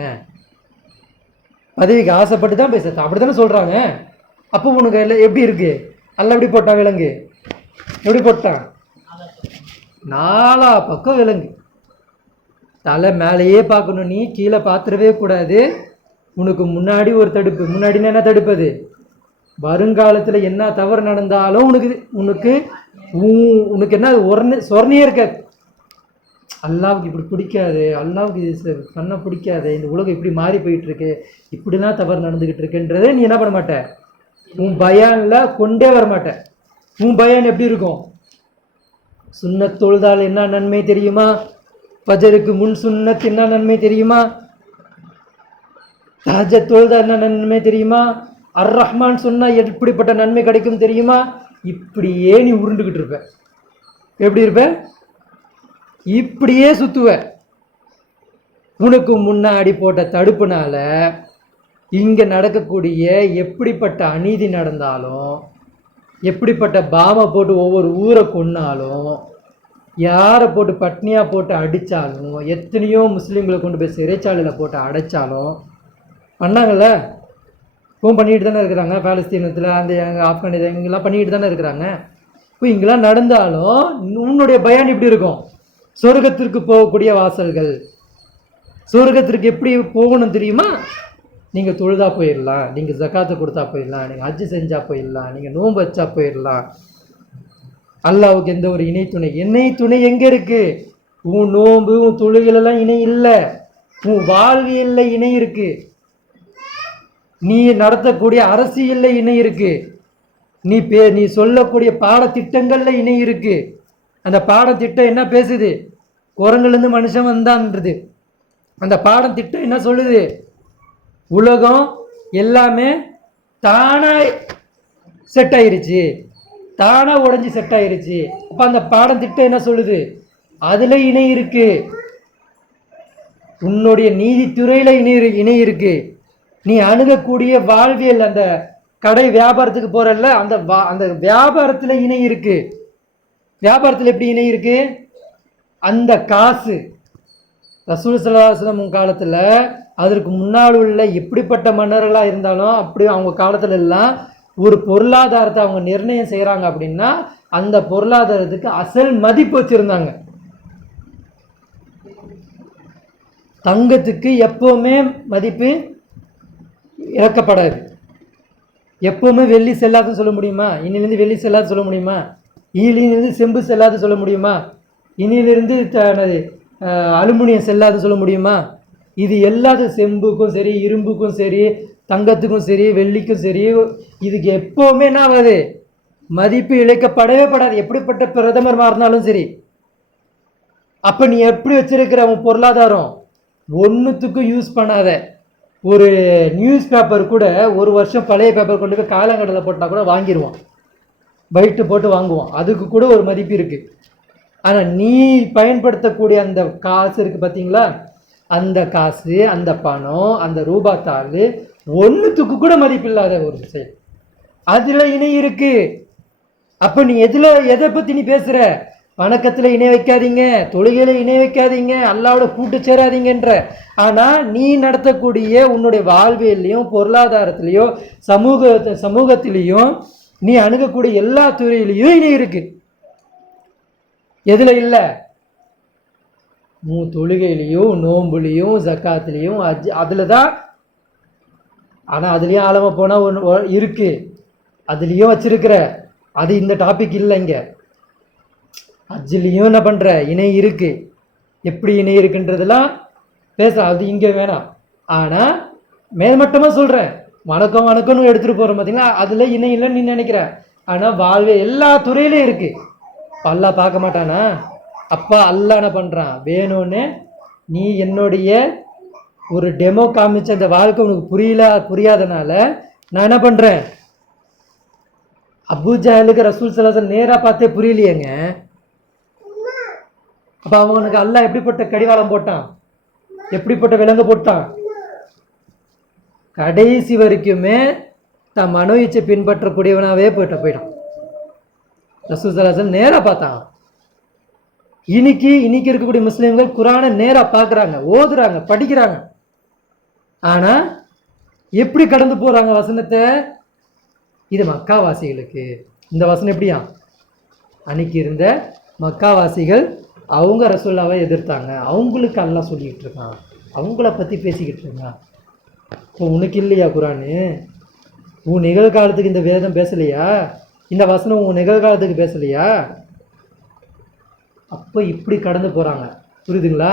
பதவிக்கு ஆசைப்பட்டு தான் போய் செத்தான், அப்படி தானே சொல்கிறாங்க. அப்போ உனக்கு எல்லாம் எப்படி இருக்கு? அல்ல எப்படி போட்டான் விலங்கு, எப்படி போட்டான், நாலா பக்கம் விலங்கு, தலை மேலேயே பார்க்கணும், நீ கீழே பார்த்துடவே கூடாது. உனக்கு முன்னாடி ஒரு தடுப்பு, முன்னாடினா என்ன தடுப்பது, வருங்காலத்தில் என்ன தவறு நடந்தாலும் உனக்கு என்ன சொர்ணையே இருக்காது. அல்லாவுக்கு இப்படி பிடிக்காது, அல்லாவுக்கு இது பண்ண பிடிக்காது, இந்த உலகம் இப்படி மாறி போயிட்டுருக்கு, இப்படிலாம் தவறு நடந்துக்கிட்டு இருக்குன்றதை நீ என்ன பண்ண மாட்ட, உன் பயானில் கொண்டே வர மாட்டேன். உன் பயான் எப்படி இருக்கும், சுன்னத் தொழுதால் என்ன நன்மை தெரியுமா, ஃபஜருக்கு முன் சுன்னத் என்ன நன்மை தெரியுமா, தஹஜ்ஜத் தொழுதால் என்ன நன்மை தெரியுமா, அர் ரஹ்மான் சொன்னால் எப்படிப்பட்ட நன்மை கிடைக்கும் தெரியுமா, இப்படியே நீ உருண்டுக்கிட்டு இருப்ப. எப்படி இருப்ப, இப்படியே சுத்துவ. உனக்கு முன்னாடி போட்ட தடுப்புனால இங்கே நடக்கக்கூடிய எப்படிப்பட்ட அநீதி நடந்தாலும், எப்படிப்பட்ட பாமை போட்டு ஒவ்வொரு ஊரை கொன்னாலும், யாரை போட்டு பட்னியாக போட்டு அடித்தாலும், எத்தனையோ முஸ்லீம்களை கொண்டு போய் சிறைச்சாலையில் போட்டு அடைச்சாலும் பண்ணாங்கள்ல, இப்போவும் பண்ணிக்கிட்டு தானே இருக்கிறாங்க. பாலஸ்தீனத்தில் அந்த எங்கள் ஆப்கானிஸ்தான் இங்கெல்லாம் பண்ணிக்கிட்டு தானே இருக்கிறாங்க. இப்போ இங்கெல்லாம் நடந்தாலும் உன்னுடைய பயான் இப்படி இருக்கும், சொர்க்கத்திற்கு போகக்கூடிய வாசல்கள். சொர்க்கத்திற்கு எப்படி போகணும் தெரியுமா, நீங்கள் தொழுதா போயிடலாம், நீங்கள் ஜக்காத்தை கொடுத்தா போயிடலாம், நீங்கள் ஹஜ்ஜு செஞ்சா போயிடலாம், நீங்கள் நோன்பு வச்சா போயிடலாம். அல்லாவுக்கு எந்த ஒரு இணை துணை, இணை துணை எங்கே இருக்குது, உன் நோன்பு உன் தொழுகளெல்லாம் இணை இல்லை, உன் வாழ்வியலில் இணை இருக்குது, நீ நடத்தக்கூடிய அரசியலில் இணை இருக்குது, நீ சொல்லக்கூடிய பாடத்திட்டங்களில் இணை இருக்குது. அந்த பாடத்திட்டம் என்ன பேசுது, குரங்குலேருந்து மனுஷன் வந்தான்றது. அந்த பாடத்திட்டம் என்ன சொல்லுது, உலகம் எல்லாமே தானா செட் ஆயிருச்சு, தானா உடஞ்சி செட் ஆயிருச்சு. அப்போ அந்த பாடத்திட்டம் என்ன சொல்லுது, அதில் இணை இருக்கு, உன்னுடைய நீதித்துறையில் இணை இருக்கு, நீ அணுகக்கூடிய வாழ்வியல் அந்த கடை வியாபாரத்துக்கு போறல்ல, அந்த வியாபாரத்தில் இணை இருக்கு. வியாபாரத்தில் எப்படி இணை இருக்கு, அந்த காசு ரசூல் ஸல்லல்லாஹு அலைஹி வஸல்லம் காலத்தில் அதற்கு முன்னால் உள்ள எப்படிப்பட்ட மன்னர்களாக இருந்தாலும் அப்படி அவங்க காலத்துல எல்லாம் ஒரு பொருளாதாரத்தை அவங்க நிர்ணயம் செய்கிறாங்க அப்படின்னா அந்த பொருளாதாரத்துக்கு அசல் மதிப்பு வச்சுருந்தாங்க. தங்கத்துக்கு எப்போவுமே மதிப்பு இழக்கப்படாது. எப்போவுமே வெள்ளி செல்லாதுன்னு சொல்ல முடியுமா, இன்னிலேருந்து வெள்ளி செல்லாது சொல்ல முடியுமா, ஈலிருந்து செம்பு செல்லாது சொல்ல முடியுமா, இனியிலிருந்து அலுமினியம் செல்லாது சொல்ல முடியுமா. இது எல்லாத்துக்கும் செம்புக்கும் சரி, இரும்புக்கும் சரி, தங்கத்துக்கும் சரி, வெள்ளிக்கும் சரி, இதுக்கு எப்போவுமே என்ன ஆகாது, மதிப்பு இழைக்கப்படவே படாது, எப்படிப்பட்ட பிரதமர் மாறினாலும் சரி. அப்போ நீ எப்படி வச்சிருக்கிற உன் பொருளாதாரம் ஒன்றுத்துக்கும் யூஸ் பண்ணாத. ஒரு நியூஸ் பேப்பர் கூட ஒரு வருஷம் பழைய பேப்பர் கொண்டு போய் காலங்கடலை போட்டால் கூட வாங்கிடுவான், பைட்டு போட்டு வாங்குவான், அதுக்கு கூட ஒரு மதிப்பு இருக்குது. ஆனால் நீ பயன்படுத்தக்கூடிய அந்த காசு இருக்குது பார்த்தீங்களா, அந்த காசு, அந்த பணம், அந்த ரூபாத்தாள் ஒன்றுத்துக்கு கூட மதிப்பில்லாத ஒரு செயல். அதில் இணை இருக்கு. அப்போ நீ எதை பற்றி நீ பேசுகிற? வணக்கத்தில் இணை வைக்காதீங்க, தொழுகையில் இணை வைக்காதீங்க, அல்லாவோட கூட்டு சேராதீங்கன்ற. ஆனால் நீ நடத்தக்கூடிய உன்னுடைய வாழ்வியல்லையும் பொருளாதாரத்திலையும் சமூகத்திலையும் நீ அணுகக்கூடிய எல்லா துறையிலையும் இணை இருக்கு. எதில் இல்லை? தொழுகையிலையும் நோம்புலையும் ஜக்காத்துலேயும் அதில் தான். ஆனால் அதுலேயும் ஆழமாக போனால் ஒன்று இருக்கு, அதுலேயும் வச்சிருக்கிற. அது இந்த டாபிக் இல்லை. இங்கே ஹஜ்ஜிலையும் என்ன பண்ணுற இணை இருக்கு. எப்படி இணை இருக்குன்றதெல்லாம் பேச, அது இங்கே வேணாம். ஆனால் மேல்மட்டமாக சொல்கிறேன், வணக்கம் வணக்கம்னு எடுத்துகிட்டு போகிறோம் பார்த்தீங்களா, அதில் இணை இல்லைன்னு நீ நினைக்கிற. ஆனால் வாழ்வே எல்லா துறையிலையும் இருக்கு. அல்லாஹ் பார்க்க மாட்டானா? அப்பா அல்லாஹ் என்ன பண்ணுறான்? வேணும்னு நீ என்னுடைய ஒரு டெமோ காமிச்ச அந்த வாழ்க்கை உனக்கு புரியாதனால நான் என்ன பண்ணுறேன்? அபூஜஹலுக்கு ரசூல் ஸல்லல்லாஹு நேராக பார்த்தே புரியலையேங்க. அப்போ அவனுக்கு அல்லாஹ் எப்படிப்பட்ட கடிவாளம் போட்டான், எப்படிப்பட்ட விலங்கு போட்டான்? கடைசி வரைக்குமே தன் மனோ இச்சை பின்பற்றக்கூடியவனாவே போயிட்டான். ரசூல் ஸல்லல்லாஹு நேராக பார்த்தான். இன்னைக்கு இருக்கக்கூடிய முஸ்லீம்கள் குரானை நேராக பார்க்குறாங்க, ஓதுறாங்க, படிக்கிறாங்க. ஆனால் எப்படி கடந்து போகிறாங்க வசனத்தை? இது மக்காவாசிகளுக்கு. இந்த வசனம் எப்படியா? அன்னைக்கு இருந்த மக்காவாசிகள் அவங்க ரசூல்லாவை எதிர்த்தாங்க, அவங்களுக்கு அல்லாஹ் சொல்லிக்கிட்டு இருக்கான், அவங்கள பற்றி பேசிக்கிட்டு இருக்கான். இப்போ உனக்கு இல்லையா குரானு? உன் நிகழ்காலத்துக்கு இந்த வேதம் பேசலையா? இந்த வசனம் உன் நிகழ்காலத்துக்கு பேசலையா? அப்போ இப்படி கடந்து போகிறாங்க. புரியுதுங்களா?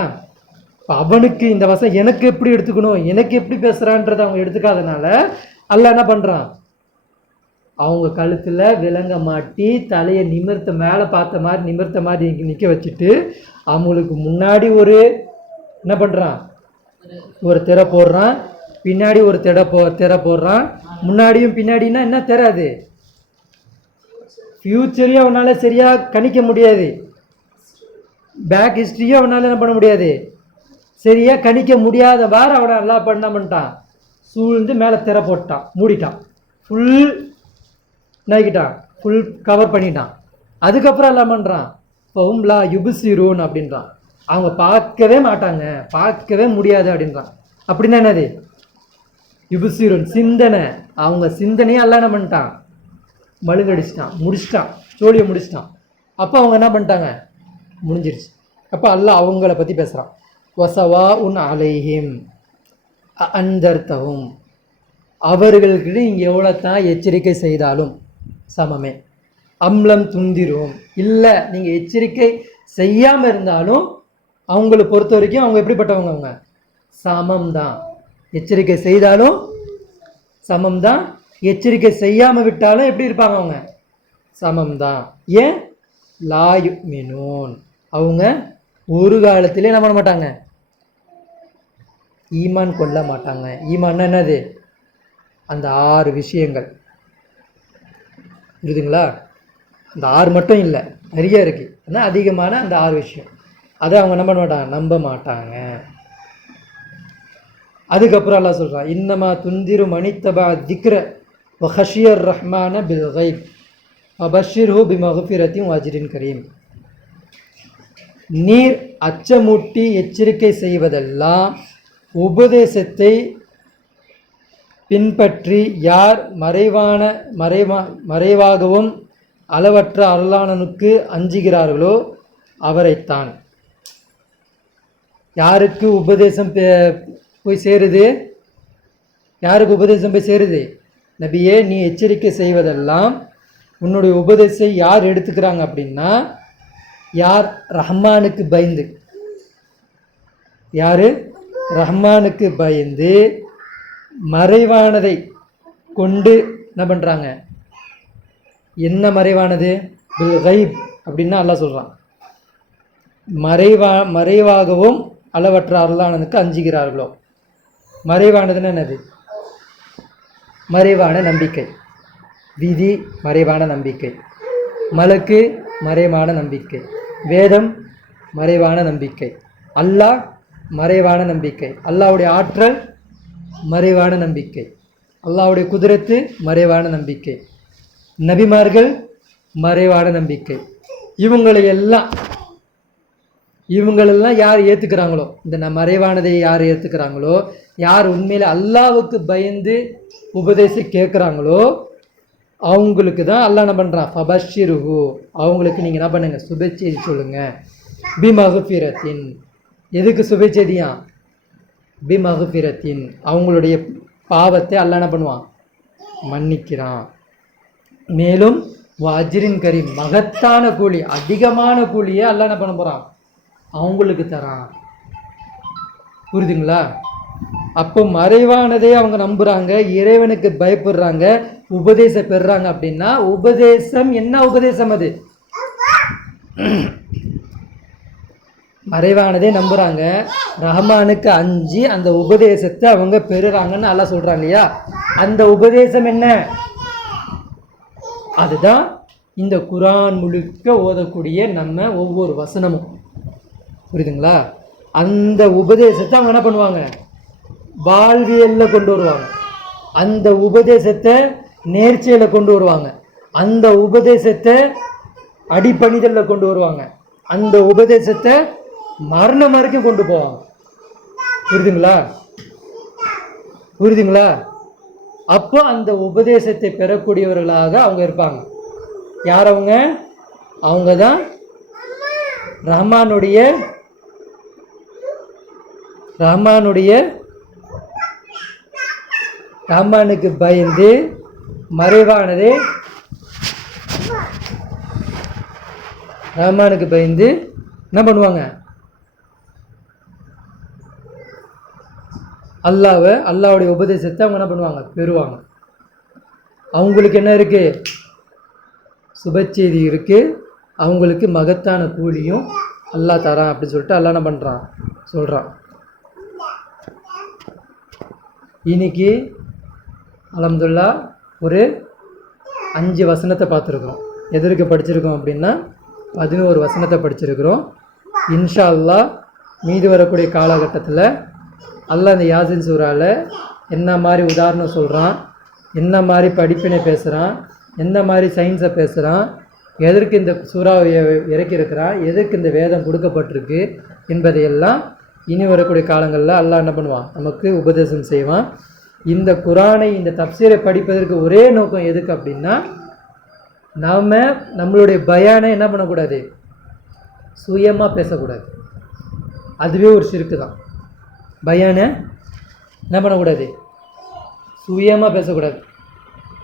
இப்போ அவனுக்கு இந்த வசனம் எனக்கு எப்படி எடுத்துக்கணும், எனக்கு எப்படி பேசுகிறான்றதை அவங்க எடுத்துக்காதனால அல்லாஹ் என்ன பண்ணுறான்? அவங்க கழுத்தில் விலங்க மாட்டி தலையை மேலே பார்த்த மாதிரி நிமிர்த்த மாதிரி நிற்க வச்சுட்டு அவங்களுக்கு முன்னாடி ஒரு என்ன பண்ணுறான்? ஒரு திரை போடுறான், பின்னாடி ஒரு திரை போடுறான். முன்னாடியும் பின்னாடினா என்ன தெரியாது, ஃப்யூச்சரையும் அவனால் சரியாக கணிக்க முடியாது, பேக் ஹிஸ்ட்ரியும் அவனால் என்ன பண்ண முடியாது, சரியாக கணிக்க முடியாதவாறு அவனை நல்லா பண்ண பண்ணிட்டான். சூழ்ந்து மேலே திரை போட்டான், மூடிட்டான், ஃபுல் நைக்கிட்டான், ஃபுல் கவர் பண்ணிட்டான். அதுக்கப்புறம் எல்லாம் பண்ணுறான், இப்போவும் லா யுபுசிரூன் அப்படின்றான். அவங்க பார்க்கவே மாட்டாங்க, பார்க்கவே முடியாது அப்படின்றான். அப்படின்னா என்னது? யுபுசிரூன் சிந்தனை. அவங்க சிந்தனையே எல்லாம் என்ன பண்ணிட்டான்? மழுங்கடிச்சிட்டான், முடிச்சிட்டான், சோழியை முடிச்சிட்டான். அப்போ அவங்க என்ன பண்ணிட்டாங்க? முடிஞ்சிருச்சு. அப்போ அல்லாஹ் அவங்கள பற்றி பேசுகிறான். வசவா உன் அலைஹிம் அந்தர்த்தவும், அவர்களுக்கு இங்கே எவ்வளோ தான் எச்சரிக்கை செய்தாலும் சமமே. அம்லம் துந்திரும், இல்லை நீங்கள் எச்சரிக்கை செய்யாமல் இருந்தாலும் அவங்கள பொறுத்த வரைக்கும் அவங்க எப்படிப்பட்டவங்க? அவங்க சமம்தான். எச்சரிக்கை செய்தாலும் சமம்தான், எச்சரிக்கை செய்யாமல் விட்டாலும் எப்படி இருப்பாங்க? அவங்க சமம்தான். ஏன்? லா யுமினூன், அவங்க ஒரு காலத்திலே என்ன பண்ண மாட்டாங்க? ஈமான் கொள்ள மாட்டாங்க. ஈமான் என்னது? அந்த 6 விஷயங்கள். புரியுதுங்களா? அந்த 6 மட்டும் இல்லை, நிறைய இருக்குது. ஆனால் அதிகமான அந்த 6 விஷயம் அதை அவங்க என்ன பண்ண மாட்டாங்க? நம்ப மாட்டாங்க. அதுக்கப்புறம் அல்லாஹ் சொல்கிறான், இன்னமா துந்திரு மணித்தபா திக்ர வஹஷியர் ரஹ்மான பில் கைப் வபஷிர்ஹு பிமக்ஃபிரத்தின் வஜ்ரின் கரீம். நீர் அச்சமூட்டி எச்சரிக்கை செய்வதெல்லாம் உபதேசத்தை பின்பற்றி யார் மறைவாகவும் அளவற்ற அருளாளனுக்கு அஞ்சுகிறார்களோ அவரைத்தான். யாருக்கு உபதேசம் போய் சேருது? யாருக்கு உபதேசம் போய் சேருது? நபியே, நீ எச்சரிக்கை செய்வதெல்லாம் உன்னுடைய உபதேசத்தை யார் எடுத்துக்கிறாங்க அப்படின்னா, யார் ரஹ்மானுக்கு பயந்து, யார் ரஹ்மானுக்கு பயந்து மறைவானதை கொண்டு என்ன பண்ணுறாங்க? என்ன மறைவானது? பில் கைப் அப்படின்னா அல்லாஹ் சொல்கிறான், மறைவாகவும் அளவற்ற அருளானனுக்கு அஞ்சுகிறார்களோ. மறைவானதுன்னு என்னது? மறைவான நம்பிக்கை. விதி மறைவான நம்பிக்கை, மலக்கு மறைவான நம்பிக்கை, வேதம் மறைவான நம்பிக்கை, அல்லாஹ் மறைவான நம்பிக்கை, அல்லாஹ்வுடைய ஆற்றல் மறைவான நம்பிக்கை, அல்லாஹ்வுடைய குதிரத்து மறைவான நம்பிக்கை, நபிமார்கள் மறைவான நம்பிக்கை. இவங்களெல்லாம் யார் ஏற்றுக்கிறாங்களோ, இந்த மறைவானதை யார் ஏற்றுக்கிறாங்களோ, யார் உண்மையில் அல்லாஹ்வுக்கு பயந்து உபதேசம் கேட்குறாங்களோ அவங்களுக்கு தான் அல்லாஹ் என்ன பண்ணுறான், ஃபபஷிருஹு, அவங்களுக்கு நீங்கள் என்ன பண்ணுங்கள், சுபச்செய்தி சொல்லுங்கள். பிமகுஃபிரத்தின், எதுக்கு சுபச்செய்தியா, பிமகுஃபிரத்தின், அவங்களுடைய பாவத்தை அல்லாஹ் என்ன பண்ணுவான், மன்னிக்கிறான். மேலும் அஜ்ரின் கரீம், மகத்தான கூலி, அதிகமான கூலியை அல்லாஹ் என்ன பண்ண போகிறான், அவங்களுக்கு தரான். புரியுதுங்களா? அப்போ மறைவானதே அவங்க நம்புகிறாங்க, இறைவனுக்கு பயப்படுறாங்க, உபதேசம் பெறுறாங்க. அப்படின்னா உபதேசம் என்ன உபதேசம்? அது மறைவானதே நம்புகிறாங்க, ரஹ்மானுக்கு அஞ்சி அந்த உபதேசத்தை அவங்க பெறுறாங்கன்னு அல்லாஹ் சொல்கிறாங்க இல்லையா? அந்த உபதேசம் என்ன? அதுதான் இந்த குரான் முழுக்க ஓதக்கூடிய நம்ம ஒவ்வொரு வசனமும். புரியுதுங்களா? அந்த உபதேசத்தை அவங்க என்ன பண்ணுவாங்க, வாழ்வியலில் கொண்டு வருவாங்க. அந்த உபதேசத்தை நேர்ச்சியில் கொண்டு வருவாங்க. அந்த உபதேசத்தை அடிப்பணிதலில் கொண்டு வருவாங்க. அந்த உபதேசத்தை மரணம் வரைக்கும் கொண்டு போவாங்க. புரியுதுங்களா? புரியுதுங்களா? அப்போ அந்த உபதேசத்தை பெறக்கூடியவர்களாக அவங்க இருப்பாங்க. யார் அவங்க? அவங்க தான் ரஹ்மானுக்கு பயந்து மறைவானதே ரஹ்மானுக்கு பயந்து என்ன பண்ணுவாங்க, அல்லாஹ்வுடைய உபதேசத்தை அவங்க என்ன பண்ணுவாங்க, பெறுவாங்க. அவங்களுக்கு என்ன இருக்கு, சுபச்செய்தி இருக்கு, அவங்களுக்கு மகத்தான கூலியும் அல்லாஹ் தரான் அப்படின்னு சொல்லிட்டு அல்லாஹ் என்ன பண்ணுறான், சொல்கிறான். இன்னைக்கு அல்ஹம்துலில்லாஹ் ஒரு 5 வசனத்தை பார்த்துருக்குறோம். எதற்கு படிச்சிருக்கோம் அப்படின்னா 11 வசனத்தை படிச்சிருக்கிறோம். இன்ஷா அல்லாஹ் மீது வரக்கூடிய காலகட்டத்தில் அல்லாஹ் இந்த யாசின் சூறாவில் என்ன மாதிரி உதாரணம் சொல்கிறான், என்ன மாதிரி படிப்பினை பேசுகிறான், என்ன மாதிரி சயின்ஸை பேசுகிறான், எதற்கு இந்த சூறாவை இறக்கியிருக்கிறான், எதற்கு இந்த வேதம் கொடுக்கப்பட்டிருக்கு என்பதையெல்லாம் இனி வரக்கூடிய காலங்களில் அல்லாஹ் என்ன பண்ணுவான், நமக்கு உபதேசம் செய்வான். இந்த குரானை, இந்த தப்சீரை படிப்பதற்கு ஒரே நோக்கம் எதுக்கு அப்படின்னா, நாம் நம்மளுடைய பயானை என்ன பண்ணக்கூடாது, சுயமாக பேசக்கூடாது. அதுவே ஒரு ஷிர்க்கு தான். பயானை என்ன பண்ணக்கூடாது, சுயமாக பேசக்கூடாது.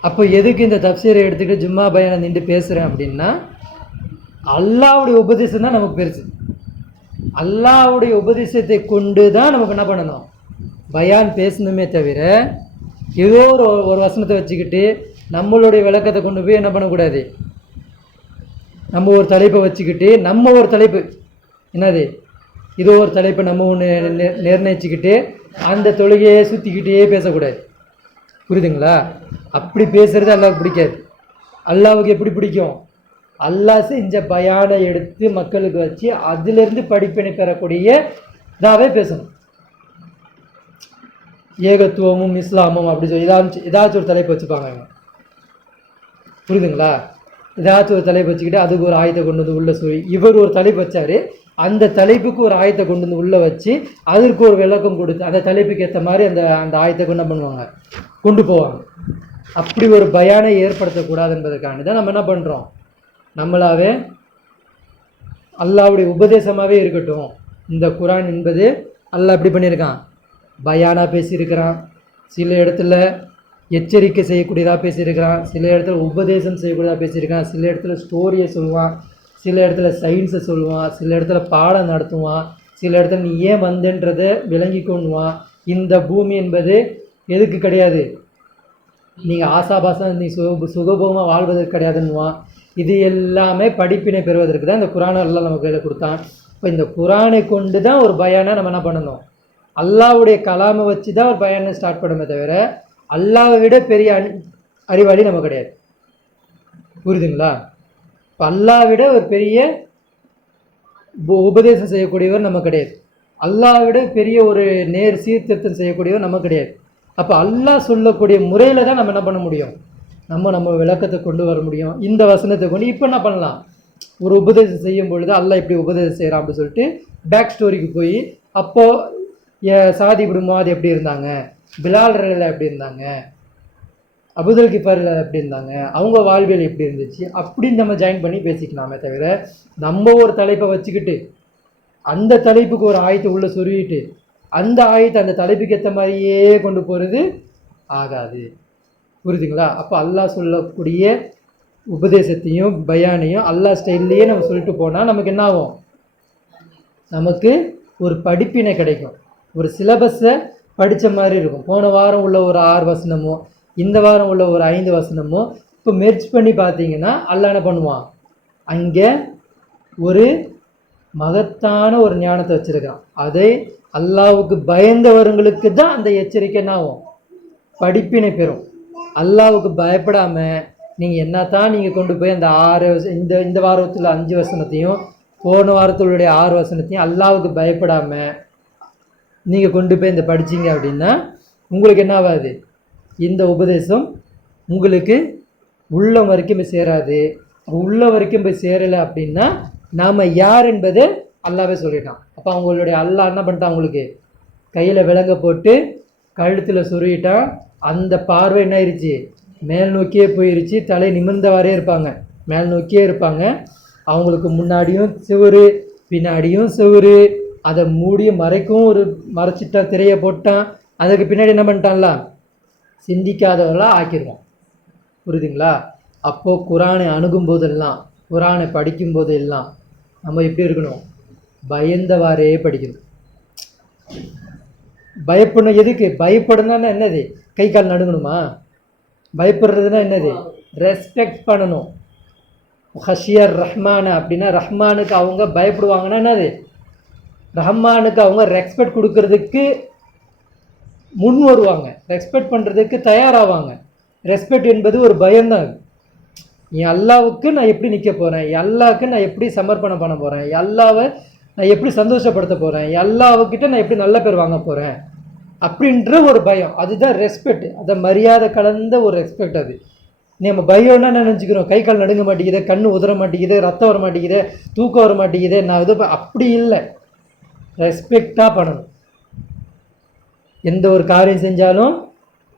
அப்போ எதுக்கு இந்த தப்சீரை எடுத்துக்கிட்டு ஜும்மா பயானை நின்று பேசுகிறேன் அப்படின்னா, அல்லாஹ்வுடைய உபதேசம் தான் நமக்கு பெருசு. அல்லாஹ்வுடைய உபதேசத்தை கொண்டு தான் நமக்கு என்ன பண்ணணும், பயான் பேசணுமே தவிர ஏதோ ஒரு வசனத்தை வச்சுக்கிட்டு நம்மளுடைய விளக்கத்தை கொண்டு போய் என்ன பண்ணக்கூடாது, நம்ம ஒரு தலைப்பை வச்சுக்கிட்டு நம்ம ஒரு தலைப்பு என்னது, இதோ ஒரு தலைப்பை நம்ம ஒன்று நிர்ணயிச்சுக்கிட்டு அந்த தொழுகையை சுற்றிக்கிட்டே பேசக்கூடாது. புரியுதுங்களா? அப்படி பேசுகிறது அல்லாஹ்வுக்கு பிடிக்காது. அல்லாஹ்வுக்கு எப்படி பிடிக்கும், அல்லாஹ் செஞ்ச பயானை எடுத்து மக்களுக்கு வச்சு அதிலிருந்து படிப்பினை பெறக்கூடிய இதாகவே பேசணும். ஏகத்துவமும் இஸ்லாமும் அப்படி சொல்லி ஏதாச்சும் ஒரு தலைப்பு வச்சுப்பாங்க அவங்க. புரியுதுங்களா? ஏதாச்சும் ஒரு தலைப்பு வச்சுக்கிட்டு அதுக்கு ஒரு ஆயத்தை கொண்டு வந்து உள்ளே சொல்லி, இவர் ஒரு தலைப்பு வச்சார், அந்த தலைப்புக்கு ஒரு ஆயத்தை கொண்டு வந்து உள்ளே வச்சு அதற்கு ஒரு விளக்கம் கொடுத்து அந்த தலைப்புக்கு ஏற்ற மாதிரி அந்த ஆயத்தை என்ன பண்ணுவாங்க, கொண்டு போவாங்க. அப்படி ஒரு பயானை ஏற்படுத்தக்கூடாது என்பதற்காண்டி தான் நம்ம என்ன பண்ணுறோம், நம்மளாவே அல்லாஹ்வுடைய உபதேசமாகவே இருக்கட்டும். இந்த குரான் என்பது அல்லாஹ் எப்படி பண்ணியிருக்கான், பயானாக பேசியிருக்கிறான், சில இடத்துல எச்சரிக்கை செய்யக்கூடியதாக பேசியிருக்கிறான், சில இடத்துல உபதேசம் செய்யக்கூடியதாக பேசியிருக்கான், சில இடத்துல ஸ்டோரியை சொல்லுவான், சில இடத்துல சயின்ஸை சொல்லுவான், சில இடத்துல பாடம் நடத்துவான், சில இடத்துல நீ ஏன் வந்தன்றதை விளங்கி கொண்டுவான். இந்த பூமி என்பது எதுக்கு கிடையாது, நீங்கள் ஆசாபாசம் நீ சுகபோகமாக வாழ்வதற்கு கிடையாதுன்னுவான். இது எல்லாமே படிப்பினை பெறுவதற்கு தான் இந்த குரானை எல்லாம் நம்ம கையில் கொடுத்தான். இப்போ இந்த குரானை கொண்டு தான் ஒரு பயானை நம்ம என்ன பண்ணணும், அல்லாஹ்வுடைய கலாமை வச்சு தான் ஒரு பயானை ஸ்டார்ட் பண்ணுமே தவிர அல்லாஹ்வை விட பெரிய அறிவாளி நம்ம கிடையாது. புரியுதுங்களா? இப்போ அல்லாஹ்வை விட ஒரு பெரிய உபதேசம் செய்யக்கூடியவர் நம்ம கிடையாது. அல்லாஹ் விட பெரிய ஒரு நேர் சீர்திருத்தம் செய்யக்கூடியவர் நம்ம கிடையாது. அப்போ அல்லாஹ் சொல்லக்கூடிய முறையில் தான் நம்ம என்ன பண்ண முடியும், நம்ம விளக்கத்தை கொண்டு வர முடியும். இந்த வசனத்தை கொண்டு இப்போ என்ன பண்ணலாம், ஒரு உபதேசம் செய்யும் பொழுது அல்லாஹ் இப்படி உபதேசம் செய்கிறான் அப்படின்னு சொல்லிட்டு பேக் ஸ்டோரிக்கு போய் அப்போது சாதி குடும்பம் எப்படி இருந்தாங்க, பிலால் ரலியல்லாஹு எப்படி இருந்தாங்க, அபூதர் கிஃபாரில் எப்படி இருந்தாங்க, அவங்க வாழ்வியல் எப்படி இருந்துச்சு அப்படின்னு நம்ம ஜாயின் பண்ணி பேசிக்கலாமே தவிர நம்ம ஒரு தலைப்பை வச்சுக்கிட்டு அந்த தலைப்புக்கு ஒரு ஆயத்தை உள்ளே சொருவிட்டு அந்த ஆயத்தை அந்த தலைப்புக்கு ஏற்ற மாதிரியே கொண்டு போகிறது ஆகாது. புரியுதுங்களா? அப்போ அல்லாஹ் சொல்லக்கூடிய உபதேசத்தையும் பயானையும் அல்லாஹ் ஸ்டைல்லையே நம்ம சொல்லிட்டு போனால் நமக்கு என்ன ஆகும், நமக்கு ஒரு படிப்பினை கிடைக்கும், ஒரு சிலபஸை படித்த மாதிரி இருக்கும். போன வாரம் உள்ள ஒரு 6 வசனமோ இந்த வாரம் உள்ள ஒரு 5 வசனமோ இப்போ மெர்ஜ் பண்ணி பார்த்தீங்கன்னா அல்லாஹ் என்ன பண்ணுவான், அங்கே ஒரு மகத்தான ஒரு ஞானத்தை வச்சுருக்கான். அதை அல்லாஹ்வுக்கு பயந்தவர்களுக்கு தான் அந்த எச்சரிக்கை என்ன ஆகும், படிப்பினை பெறும். அல்லாஹ்வுக்கு பயப்படாமல் நீங்கள் என்னத்தான் நீங்கள் கொண்டு போய் அந்த 6 இந்த வாரத்தில் 5 வசனத்தையும் போன வாரத்தினுடைய 6 வசனத்தையும் அல்லாஹ்வுக்கு பயப்படாமல் நீங்கள் கொண்டு போய் இந்த படிச்சிங்க அப்படின்னா உங்களுக்கு என்ன ஆகாது, இந்த உபதேசம் உங்களுக்கு உள்ள வரைக்கும் போய் சேராது. உள்ள வரைக்கும் போய் சேரலை அப்படின்னா நாம் யார் என்பதை அல்லாவே சொல்லிட்டான். அப்போ அவங்களுடைய அல்லாஹ் என்ன பண்ணிட்டான், அவங்களுக்கு கையில் விலங்க போட்டு கழுத்தில் சொருகிட்டான். அந்த பார்வை என்ன ஆயிடுச்சு, மேல் நோக்கியே போயிருச்சு. தலை நிமிர்ந்தவாறே இருப்பாங்க, மேல் நோக்கியே இருப்பாங்க. அவங்களுக்கு முன்னாடியும் செவுரு பின்னாடியும் செவுரு, அதை மூடி மறைக்கும் ஒரு மறைச்சிட்டா திரையை போட்டான். அதுக்கு பின்னாடி என்ன பண்ணிட்டான்ல, சிந்திக்காதவர்களாக ஆக்கிடுவான். புரியுதுங்களா? அப்போது குரானை அணுகும் போதெல்லாம் குரானை படிக்கும் போதெல்லாம் நம்ம எப்படி இருக்கணும், பயந்தவாறே படிக்கணும். பயப்படணும். எதுக்கு பயப்படணும்னா என்னது, கை கால் நடுங்கணுமா? பயப்படுறதுன்னா என்னது, ரெஸ்பெக்ட் பண்ணணும். ஹஷியர் ரஹ்மான அப்படின்னா ரஹ்மானுக்கு அவங்க பயப்படுவாங்கன்னா என்னது, ரஹ்மானுக்கு அவங்க ரெஸ்பெக்ட் கொடுக்கறதுக்கு முன் வருவாங்க, ரெஸ்பெக்ட் பண்ணுறதுக்கு தயாராவாங்க. ரெஸ்பெக்ட் என்பது ஒரு பயம்தான். என் அல்லாவுக்கு நான் எப்படி நிற்க போகிறேன், அல்லாவுக்கு நான் எப்படி சமர்ப்பணம் பண்ண போகிறேன், அல்லாவை நான் எப்படி சந்தோஷப்படுத்த போகிறேன், அல்லாவுக்கிட்ட நான் எப்படி நல்ல பேர் வாங்க போகிறேன் அப்படின்ற ஒரு பயம். அதுதான் ரெஸ்பெக்ட். அதை மரியாதை கலந்த ஒரு ரெஸ்பெக்ட். அது நம்ம பயம்னா என்ன நினச்சிக்கிறோம், கை கால் நடுங்க மாட்டேங்குது, கண்ணு உதற மாட்டேங்குது, ரத்தம் வர மாட்டேங்குது, தூக்கம் வர மாட்டேங்குது, நான் இது அப்படி இல்லை. ரெஸ்பெக்டாக பண்ணணும். எந்த ஒரு காரியம் செஞ்சாலும்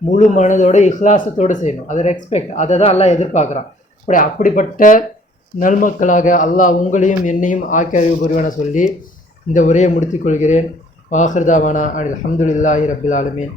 முழு மனதோட இஹ்லாசத்தோடு செய்யணும். அது ரெஸ்பெக்ட். அதை தான் அல்லாஹ் எதிர்பார்க்குறான். அப்படிப்பட்ட நல்மக்களாக அல்லாஹ் உங்களையும் என்னையும் ஆக்கி அறிவு புரிவான சொல்லி இந்த உரையை முடித்துக்கொள்கிறேன். வாஹிர் தாவானா அல்ஹம்துலில்லாஹி ரப்பில் ஆலமீன்.